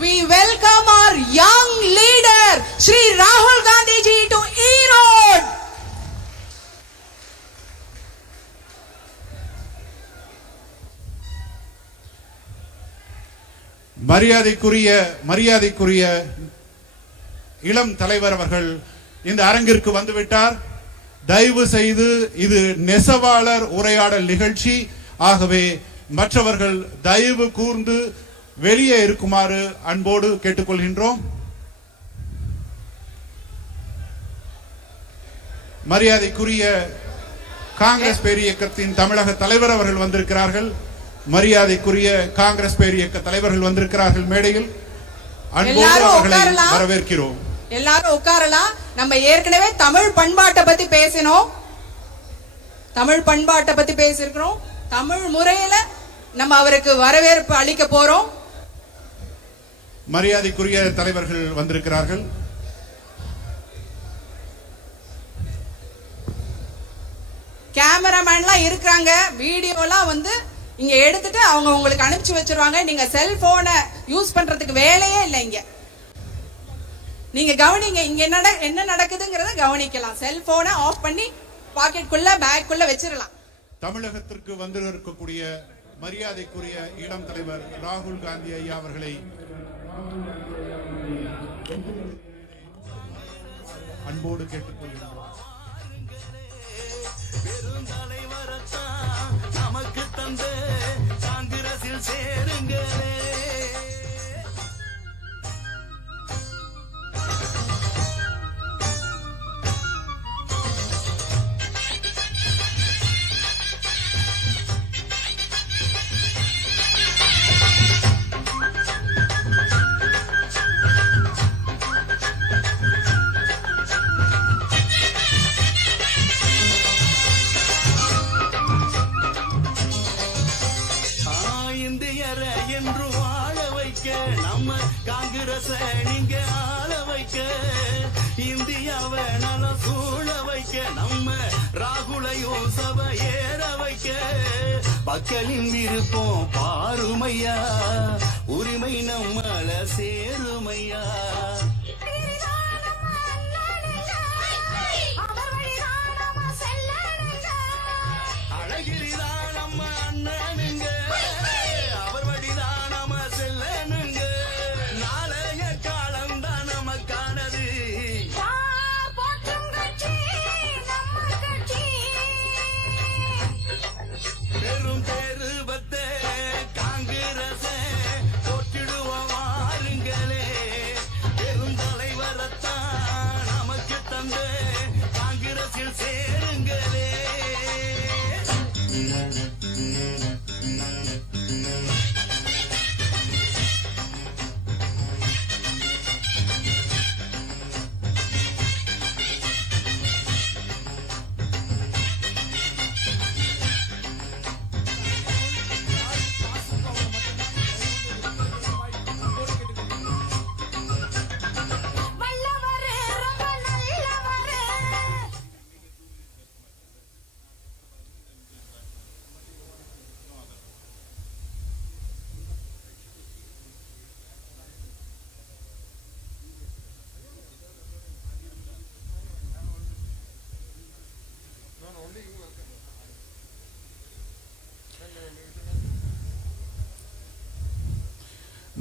we welcome our young leader Shri Rahul Gandhi ji to Erode. மரியாதைக்குரிய இளம் தலைவர் அவர்கள் இந்த அரங்கிற்கு வந்துவிட்டார். தயவு செய்து இது நெசவாளர் உரையாடல் நிகழ்ச்சி. ஆகவே மற்றவர்கள் தயவு கூர்ந்து வெளியே இருக்குமாறு அன்போடு கேட்டுக்கொள்கின்றோம். மரியாதைக்குரிய காங்கிரஸ் பேரியக்கத்தின் தமிழக தலைவர் அவர்கள் வந்திருக்கிறார்கள். மரியாதைக்குரிய காங்கிரஸ் பேரியக்க தலைவர்கள் வந்திருக்கிறார்கள் மேடையில். அன்போடு அவர்களை வரவேற்கிறோம். எல்லாரும் உட்காரலாம். நம்ம ஏற்கனவே தமிழ் பண்பாட்டை பத்தி பேசினோம். தமிழ் முறையில நம்ம அவருக்கு வரவேற்பு அளிக்க போறோம். மரியாதைக்குரிய தலைவர்கள் வந்திருக்கிறார்கள். கேமராமேன்லாம் இருக்கிறாங்க. வீடியோலாம் வந்து இங்க எடுத்துட்டு அவங்க உங்களுக்கு அனுப்பிச்சு வச்சிருவாங்க. நீங்க செல்போனை யூஸ் பண்றதுக்கு வேலையே இல்லை. இங்க நீங்க கவனிங்க, இங்க என்ன நடக்குதுங்கிறத கவனிக்கலாம். செல்போனை ஆஃப் பண்ணி பாக்கெட்டுக்குள்ள பேக்குள்ள வச்சிரலாம். தமிழகத்திற்கு வந்திருக்கக்கூடிய மரியாதைக்குரிய இளம் தலைவர் ராகுல் காந்தி ஐயா அவர்களை அன்போடு கேட்டுக்கொள்கிறோம். நமக்கு தந்த காங்கிரஸில் சேருங்களே. காங்கிரஸ நீங்க ஆள வைக்க, இந்தியாவை நல சூழ வைக்க, நம்ம ராகுலையும் சபை ஏற வைக்க, மக்களின் விருப்பம் பாருமையா, உரிமை நம்மள சேருமையா. அழகிரிதான் நம்ம அண்ணனுங்க, அவர் வழிதான் நம்ம செல்லனுங்க. நாளைய காலம் தான் நமக்கானது. பெரும் தேர்வத்தை காங்கிரஸ போட்டிடுவோம் வாருங்களே. பெரும் தலைவரத்தான் நமக்கு தந்த காங்கிரஸில் சேருங்களே.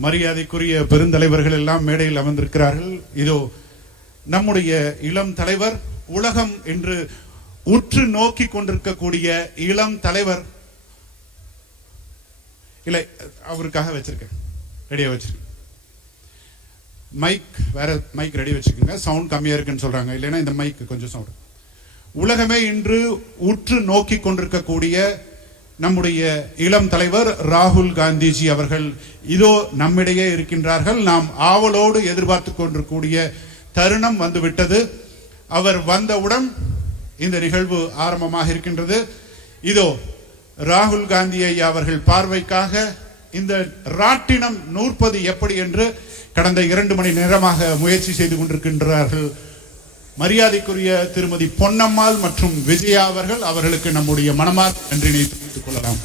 மரியாதைக்குரிய பெருந்தலைவர்கள் எல்லாம் மேடையில் அமர்ந்திருக்கிறார்கள். இதோ நம்முடைய இளம் தலைவர், உலகம் என்று உற்று நோக்கி கொண்டிருக்கக்கூடிய இளம் தலைவர். இல்லை, அவருக்காக வச்சிருக்கேன், ரெடியா வச்சிருக்கேன். மைக் வேற மைக் ரெடி வச்சுக்கோங்க. சவுண்ட் கம்மியா இருக்குன்னு சொல்றாங்க, இல்லைன்னா இந்த மைக் கொஞ்சம் சவுண்ட். உலகமே இன்று உற்று நோக்கி கொண்டிருக்கக்கூடிய நம்முடைய இளம் தலைவர் ராகுல் காந்திஜி அவர்கள் இதோ நம்மிடையே இருக்கின்றார்கள். நாம் ஆவலோடு எதிர்பார்த்து கொண்டிருக்கக்கூடிய தருணம் வந்துவிட்டது. அவர் வந்தவுடன் இந்த நிகழ்வு ஆரம்பமாக இருக்கின்றது. இதோ ராகுல் காந்தி ஐயா அவர்கள் பார்வைக்காக இந்த ராட்டினம் நூற்பது எப்படி என்று கடந்த 2 மணி நேரமாக முயற்சி செய்து கொண்டிருக்கின்றார்கள். மரியாதைக்குரிய திருமதி பொன்னம்மாள் மற்றும் விஜயா அவர்கள், அவர்களுக்கு நம்முடைய மனமார்ந்த நன்றியை தெரிவித்துக் கொள்ளலாம்.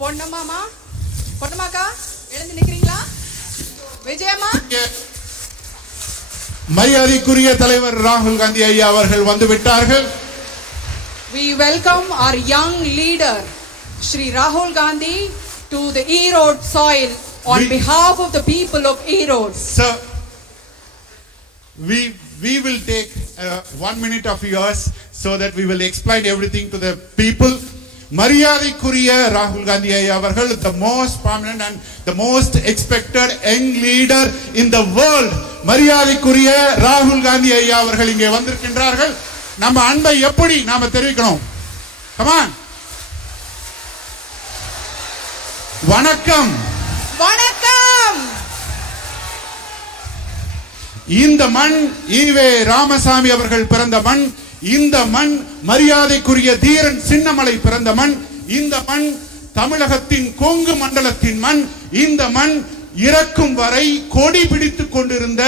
பொன்னம்மா பொன்னமாக்கா எழுந்து நிக்கிறீங்களா? விஜயம்மா மரியாதைக்குரிய தலைவர் ராகுல் காந்தி ஐயா அவர்கள் வந்து விட்டார்கள். we welcome our young leader Shri Rahul Gandhi to the Erode soil on behalf of the people of Erode. Sir, we will take 1 minute of yours so that we will explain everything to the people. மரியாதைக்குரிய ராகுல் காந்தி ஐயா அவர்கள், the most prominent and the most expected young leader in the world, மரியாதைக்குரிய ராகுல் காந்தி ஐயா அவர்கள் இங்கே வந்திருக்கின்றார்கள். நம்ம அன்பை எப்படி நாம தெரிவிக்கணும்? Come on. வணக்கம். வணக்கம். இந்த மண் ஈவே ராமசாமி அவர்கள் பிறந்த மண். இந்த மண் மரியாதைக்குரிய தீரன் சின்னமலை பிறந்த மண். இந்த மண் தமிழகத்தின் கொங்கு மண்டலத்தின் மண். இந்த மண் இறக்கும் வரை கொடி பிடித்துக் கொண்டிருந்த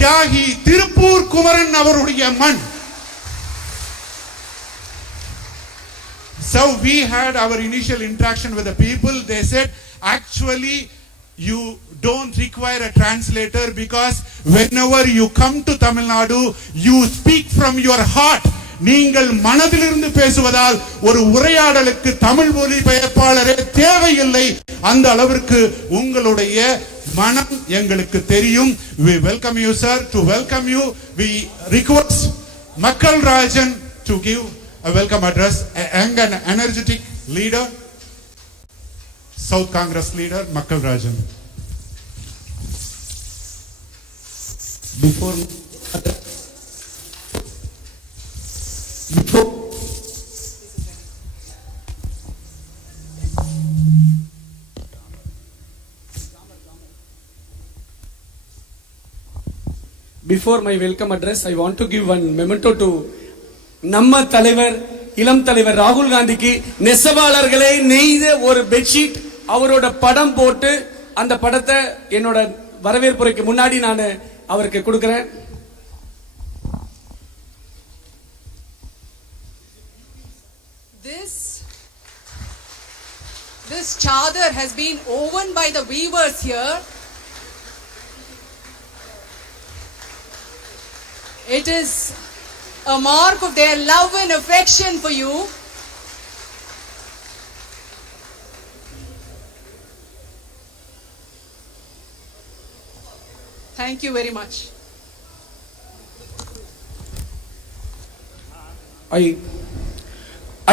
தியாகி திருப்பூர் குமரன் அவருடைய மண். So we had our initial interaction with the people. They said, actually, you don't require a translator because whenever you come to Tamil Nadu, you speak from your heart. நீங்கள் மனதிலிருந்து பேசுவதால் ஒரு உரையாடலுக்கு தமிழ் மொழிபெயர்ப்பாளரே தேவையில்லை. அந்த அளவிற்கு உங்களுடைய மனம் எங்களுக்கு தெரியும். We welcome you, sir. To welcome you, we request Makkal Rajan to give a welcome address. A young and energetic leader, South Congress leader, Makkal Rajan. Before my welcome address, I want to give one memento to நம்ம தலைவர் இளம் தலைவர் ராகுல் காந்திக்கு நெசவாளர்களை நெய்த ஒரு பெட்ஷீட் அவரோட படம் போட்டு அந்த படத்தை என்னோட வரவேற்புரைக்கு முன்னாடி நான் அவருக்கு கொடுக்கிறேன். This chadar has been woven by the weavers here. It is a mark of their love and affection for you. Thank you very much.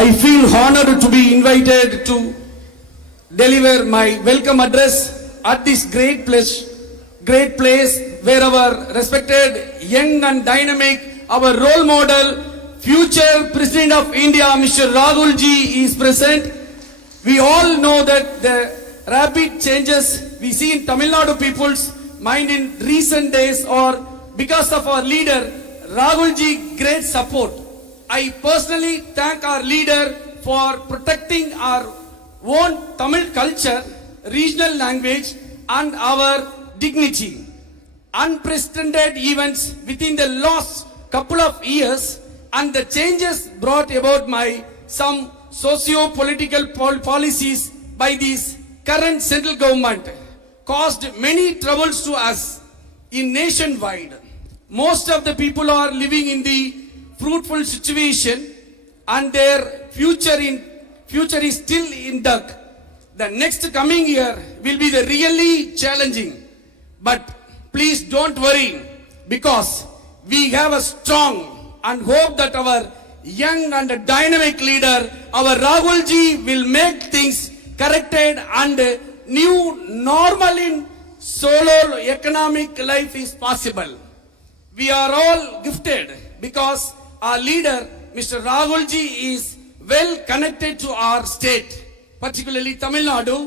I feel honored to be invited to deliver my welcome address at this great place where our respected young and dynamic, our role model, future President of India, Mr. Rahul Ji is present. We all know that the rapid changes we see in Tamil Nadu people's mind in recent days or because of our leader Rahul Ji great support. I personally thank our leader for protecting our own Tamil culture, regional language and our dignity. Unprecedented events within the last couple of years and the changes brought about by some socio-political policies by this current central government caused many troubles to us in nationwide. Most of the people are living in the fruitful situation and their future is still in dark. The next coming year will be the really challenging. But please don't worry because we have a strong and hope that our young and dynamic leader, our Rahul Ji, will make things corrected and new normal in solo economic life is possible. We are all gifted because our leader, Mr. Rahul Ji, is well connected to our state, particularly Tamil Nadu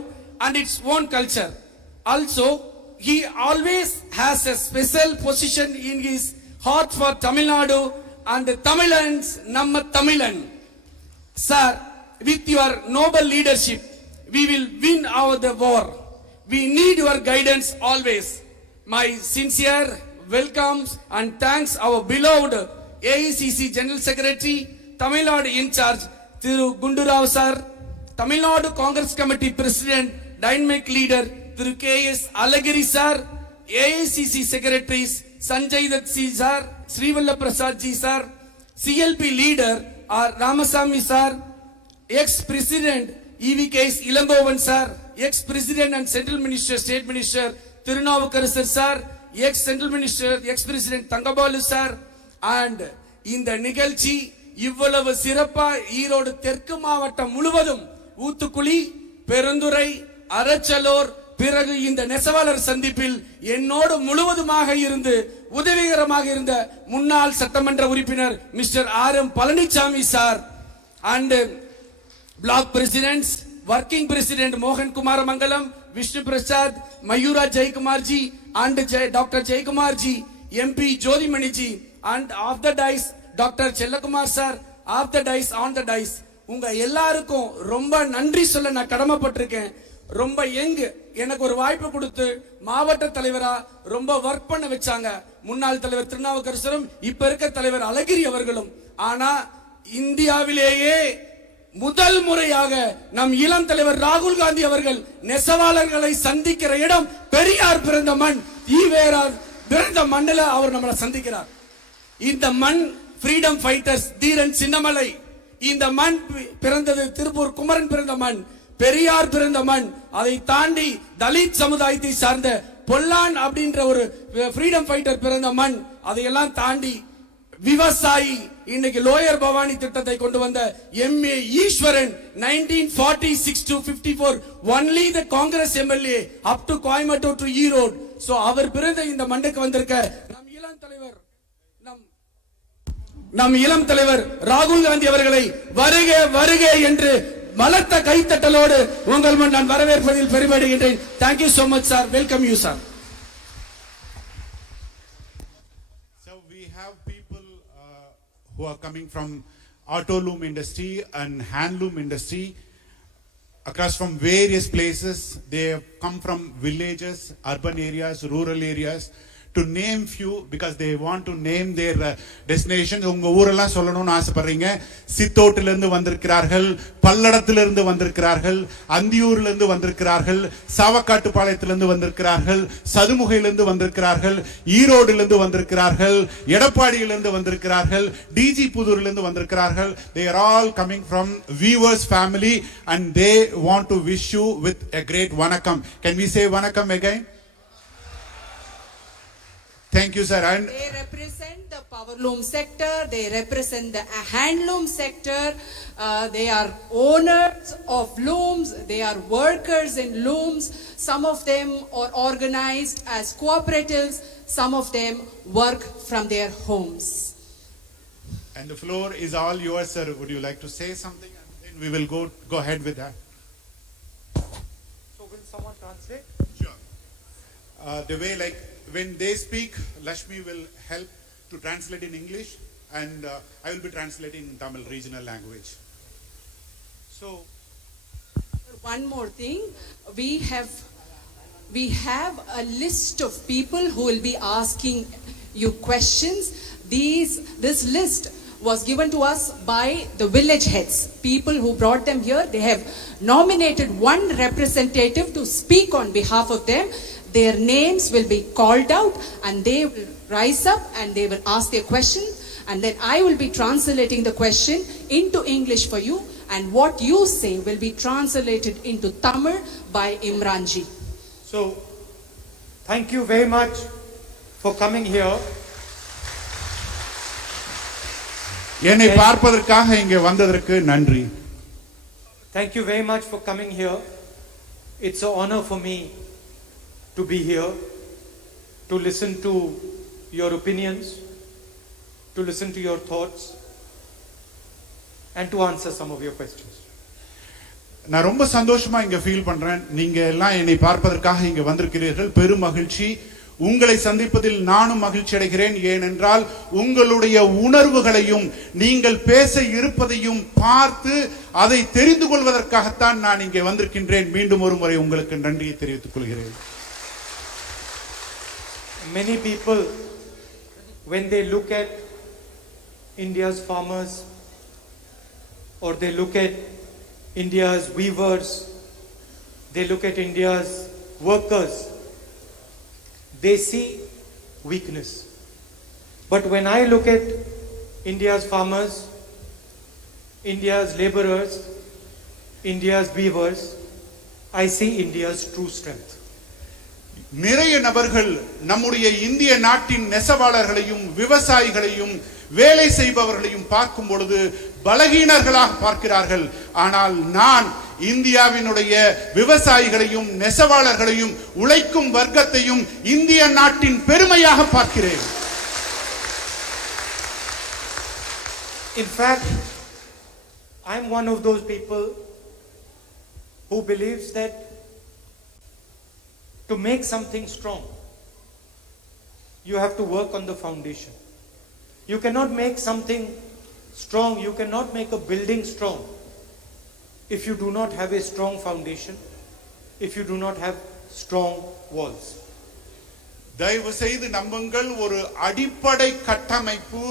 and its own culture. Also, he always has a special position in his heart for Tamil Nadu and the Tamilans, Namma Tamilan. Sir, with your noble leadership, we will win the war. We need your guidance always. My sincere welcomes and thanks our beloved AICC General Secretary, Tamil Nadu in charge, Thiru Gundu Rao sir, Tamil Nadu Congress Committee President dynamic leader Thiru KS Alagiri sir, AICC secretaries Sanjay Dutt சி sir, Srivalla Prasad ji sir, CLP leader R Ramasamy sir, ex president EVKS Elangovan sir, ex president and central minister state minister Thirunavukkarasar sir, ex central minister ex president Thangabalu sir. And இந்த நிகழ்ச்சி இவ்வளவு சிறப்பா ஈரோடு தெற்கு மாவட்டம் முழுவதும் ஊத்துக்குளி, பெருந்துறை, அரச்சலூர், பிறகு இந்த நெசவாளர் சந்திப்பில் என்னோடு முழுவதுமாக இருந்து உதவிகரமாக இருந்த முன்னாள் சட்டமன்ற உறுப்பினர் mister RM Palanisamy sir and block presidents, working president மோகன் Kumara Mangalam, Vishnu Prasad, Mayura Jayakumar ji and Dr. Jaykumar ji, MP Jodhimani ji and off the dice Dr. Chellakumar sir, off the dice on the dice. உங்க எல்லாருக்கும் ரொம்ப நன்றி சொல்ல நான் கடமைப்பட்டிருக்கேன். ரொம்ப எனக்கு ஒரு வாய்ப்பு கொடுத்து மாவட்ட தலைவரா ரொம்ப ஒர்க் பண்ண வச்சாங்க முன்னாள் தலைவர் திருநாவுக்கரசரும் இப்ப இருக்க தலைவர் அழகிரி அவர்களும். ஆனா இந்தியாவிலேயே முதல் முறையாக நம் இளம் தலைவர் ராகுல் காந்தி அவர்கள் நெசவாளர்களை சந்திக்கிற இடம் பெரியார் பிறந்த மண், ஈவேரார் பிறந்த மண்ணில் அவர் நம்மளை சந்திக்கிறார். இந்த மண் ஃப்ரீடம் ஃபைட்டர்ஸ் தீரன் சின்னமலை, இந்த மண் பிறந்தது திருப்பூர் குமரன் பிறந்த மண், பெரியார் பிறந்த மண். அதை தாண்டி தலித் சமுதாயத்தை சார்ந்த பொல்லான் அப்படின்ற ஒரு ஃப்ரீடம் ஃபைட்டர் பிறந்த மண். அதையெல்லாம் தாண்டி விவசாயி இன்னைக்கு லோயர் பவானி திட்டத்தை கொண்டு வந்த MA Eswaran 1946 to 54 only the Congress MLA up to Coimbatore to Erode. So அவர் பிறந்த இந்த மண்ணுக்கு வந்திருக்க நம் இளம் தலைவர் ராகுல் காந்தி அவர்களை வருக வருக என்று பலத்த கைத்தட்டலோடு உங்கள் முன் நான் வரவேற்பதில் பெருமைப்படுகின்றேன். Thank you so much sir. Welcome you sir. So we have people who are coming from auto loom industry and handloom industry across from various places. They have come from villages, urban areas, rural areas, to name few because they want to name their destination. உங்க ஊரெல்லாம் சொல்லணும்னு ஆசைப்படுறீங்க. சித்தோட்டில இருந்து வந்திருக்கிறார்கள், பல்லடத்தில இருந்து வந்திருக்கிறார்கள், அந்தியூர்ல இருந்து வந்திருக்கிறார்கள், சாவக்காட்டுப்பாளையத்தில இருந்து வந்திருக்கிறார்கள், சதுமுகையில இருந்து வந்திருக்கிறார்கள், ஈரோடுல இருந்து வந்திருக்கிறார்கள், எடப்பாடியில இருந்து வந்திருக்கிறார்கள், DG புதூர்ல இருந்து வந்திருக்கிறார்கள். They are all coming from Weavers family and they want to wish you with a great vanakkam. Can we say vanakkam again? Thank you sir. And they represent the power loom sector, they represent the handloom sector, they are owners of looms, they are workers in looms. Some of them are organized as cooperatives, some of them work from their homes. And the floor is all yours sir. Would you like to say something and then we will go ahead with that. So will someone translate? Sure. The way like when they speak, Lashmi will help to translate in English and I will be translating in Tamil regional language. So One more thing, we have a list of people who will be asking you questions. This list was given to us by the village heads, people who brought them here. They have nominated one representative to speak on behalf of them. Their names will be called out and they will rise up and they will ask their questions, and then I will be translating the question into English for you, and what you say will be translated into Tamil by Imran ji. So thank you very much for coming here. என்னை பார்ப்பதற்காக இங்கே வந்ததற்கு நன்றி. Thank you very much for coming here. It's an honor for me to be here, to listen to your opinions, to listen to your thoughts, and to answer some of your questions. நான் ரொம்ப சந்தோஷமா இங்க ஃபீல் பண்றேன். நீங்க எல்லாம் என்னை பார்ப்பதற்காக இங்க வந்திருக்கிறீர்கள். பெரும் மகிழ்ச்சி. உங்களை சந்திப்பதில் நானும் மகிழ்ச்சி அடைகிறேன். ஏனென்றால் உங்களுடைய உணர்வுகளையும் நீங்கள் பேச இருப்பதையும் பார்த்து அதை தெரிந்து கொள்வதற்காகத்தான் நான் இங்கே வந்திருக்கின்றேன். மீண்டும் ஒரு முறை உங்களுக்கு நன்றியை தெரிவித்துக் கொள்கிறேன். Many people, when they look at India's farmers or they look at India's weavers, they look at India's workers, they see weakness. But when I look at India's farmers, India's laborers, India's weavers, I see India's true strength. நிறைய நபர்கள் நம்முடைய இந்திய நாட்டின் நெசவாளர்களையும் விவசாயிகளையும் வேலை செய்பவர்களையும் பார்க்கும் பொழுது பலகீனர்களாக பார்க்கிறார்கள். ஆனால் நான் இந்தியாவினுடைய விவசாயிகளையும் நெசவாளர்களையும் உழைக்கும் வர்க்கத்தையும் இந்திய நாட்டின் பெருமையாக பார்க்கிறேன். In fact, I'm one of those people who believes that to make something strong, you have to work on the foundation. You cannot make something strong, you cannot make a building strong if you do not have a strong foundation, if you do not have strong walls. தயவு செய்து நம்புங்கள், ஒரு அடிப்படை கட்டமைப்பு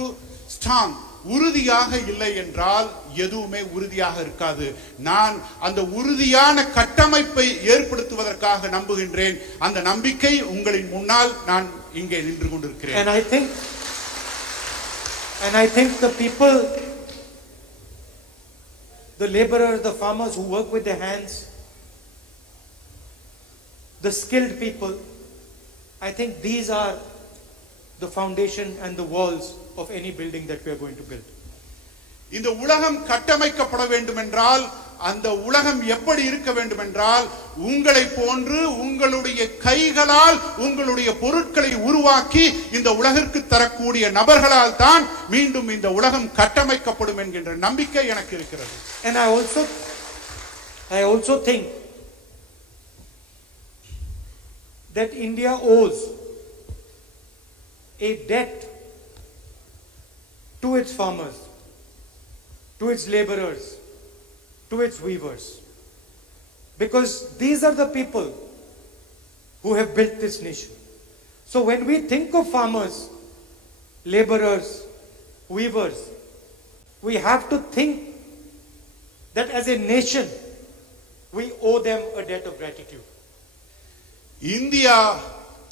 ஸ்ட்ராங் உறுதியாக இல்லை என்றால் எதுவுமே உறுதியாக இருக்காது. நான் அந்த உறுதியான கட்டமைப்பை ஏற்படுத்துவதற்காக நம்புகின்றேன். அந்த நம்பிக்கை உங்களின் முன்னால் நான் இங்கே நின்று கொண்டிருக்கிறேன். And I think the people, the laborers, the farmers who work with their hands, the skilled people, I think these are the foundation and the walls of any building that we are going to build. இந்த உலகம் கட்டமைக்கப்பட வேண்டும் என்றால், அந்த உலகம் எப்படி இருக்க வேண்டும் என்றால், உங்களை போன்று உங்களுடைய கைகளால் உங்களுடைய பொருட்களை உருவாக்கி இந்த உலகிற்கு தரக்கூடிய நபர்களால் தான் மீண்டும் இந்த உலகம் கட்டமைக்கப்படும் என்கின்ற நம்பிக்கை எனக்கு இருக்கிறது. And I also think that India owes a debt to its farmers, to its laborers, to its weavers, because these are the people who have built this nation. So when we think of farmers, laborers, weavers, we have to think that as a nation we owe them a debt of gratitude. India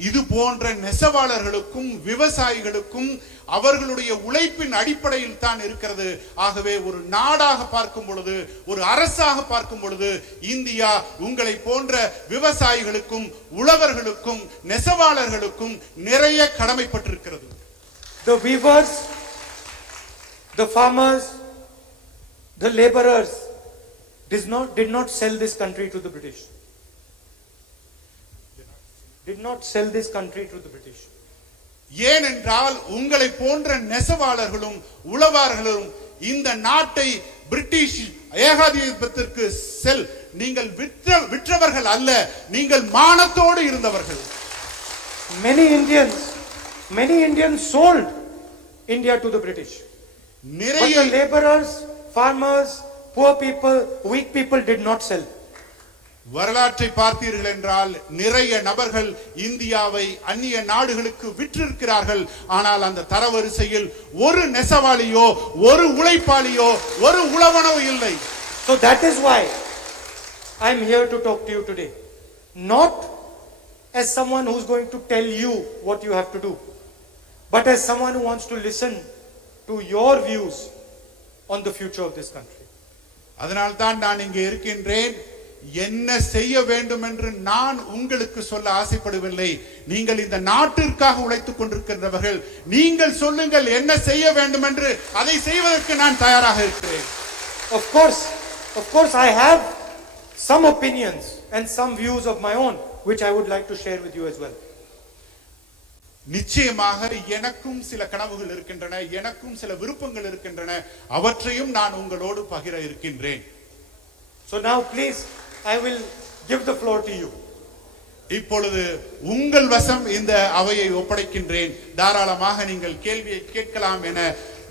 இது போன்ற நெசவாளர்களுக்கும் விவசாயிகளுக்கும் அவர்களுடைய உழைப்பின் அடிப்படையில் தான் இருக்கிறது. ஆகவே ஒரு நாடாக பார்க்கும் பொழுது, ஒரு அரசாக பார்க்கும் பொழுது, இந்தியா உங்களை போன்ற விவசாயிகளுக்கும் உழவர்களுக்கும் நெசவாளர்களுக்கும் நிறைய கடமைப்பட்டிருக்கிறது. The weavers, the farmers, the laborers did not sell this country to the British. Did not sell this country to the British. ஏனென்றால் உங்களை போன்ற நெசவாளர்களும் உழவார்களும் இந்த நாட்டை பிரிட்டிஷ் ஏகாதிபத்திற்கு நீங்கள் விற்றவர்கள் அல்ல, நீங்கள் மானத்தோடு இருந்தவர்கள். Many Indians sold India to the British. But the laborers, farmers, poor people, weak people did not sell. வரலாற்றை பார்த்தீர்கள் என்றால் நிறைய நபர்கள் இந்தியாவை அந்நிய நாடுகளுக்கு விற்றிருக்கிறார்கள். ஆனால் அந்த தரவரிசையில் ஒரு நெசவாளியோ, ஒரு உழைப்பாளியோ, ஒரு உழவனோ இல்லை. So that is why I am here to talk to you today, not as someone who is going to tell you what you have to do, but as someone who wants to listen to your views on the future of this country. அதனால் தான் நான் இங்கே இருக்கின்றேன். என்ன செய்ய வேண்டும் என்று நான் உங்களுக்கு சொல்ல ஆசைப்படவில்லை. நீங்கள் இந்த நாட்டிற்காக உழைத்துக் கொண்டிருக்கின்றவர்கள், நீங்கள் சொல்லுங்கள் என்ன செய்ய வேண்டும் என்று, அதை செய்வதற்கு நான் தயாராக இருக்கிறேன். Of course I have some opinions and some views of my own which I would like to share with you as well. நிச்சயமாக எனக்கும் சில கனவுகள் இருக்கின்றன, எனக்கும் சில விருப்பங்கள் இருக்கின்றன, அவற்றையும் நான் உங்களோடு பகிர இருக்கின்றேன். So now please, I will give the floor to you. இப்பொழுது உங்கள் வசம் இந்த அவையை ஒப்படைக்கின்றேன். தாராளமாக நீங்கள் கேள்வியை கேட்கலாம் என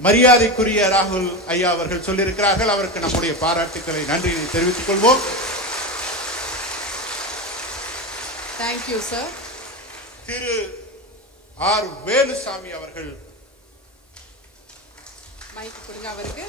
மரியாதைக்குரிய ராகுல் ஐயா அவர்கள் சொல்லியிருக்கிறார்கள். அவருக்கு நம்முடைய பாராட்டுக்களை, நன்றியை தெரிவித்துக் கொள்வோம். Thank you, sir. Thiru R Velusamy அவர்கள் மைக் கொடுங்க அவருக்கு.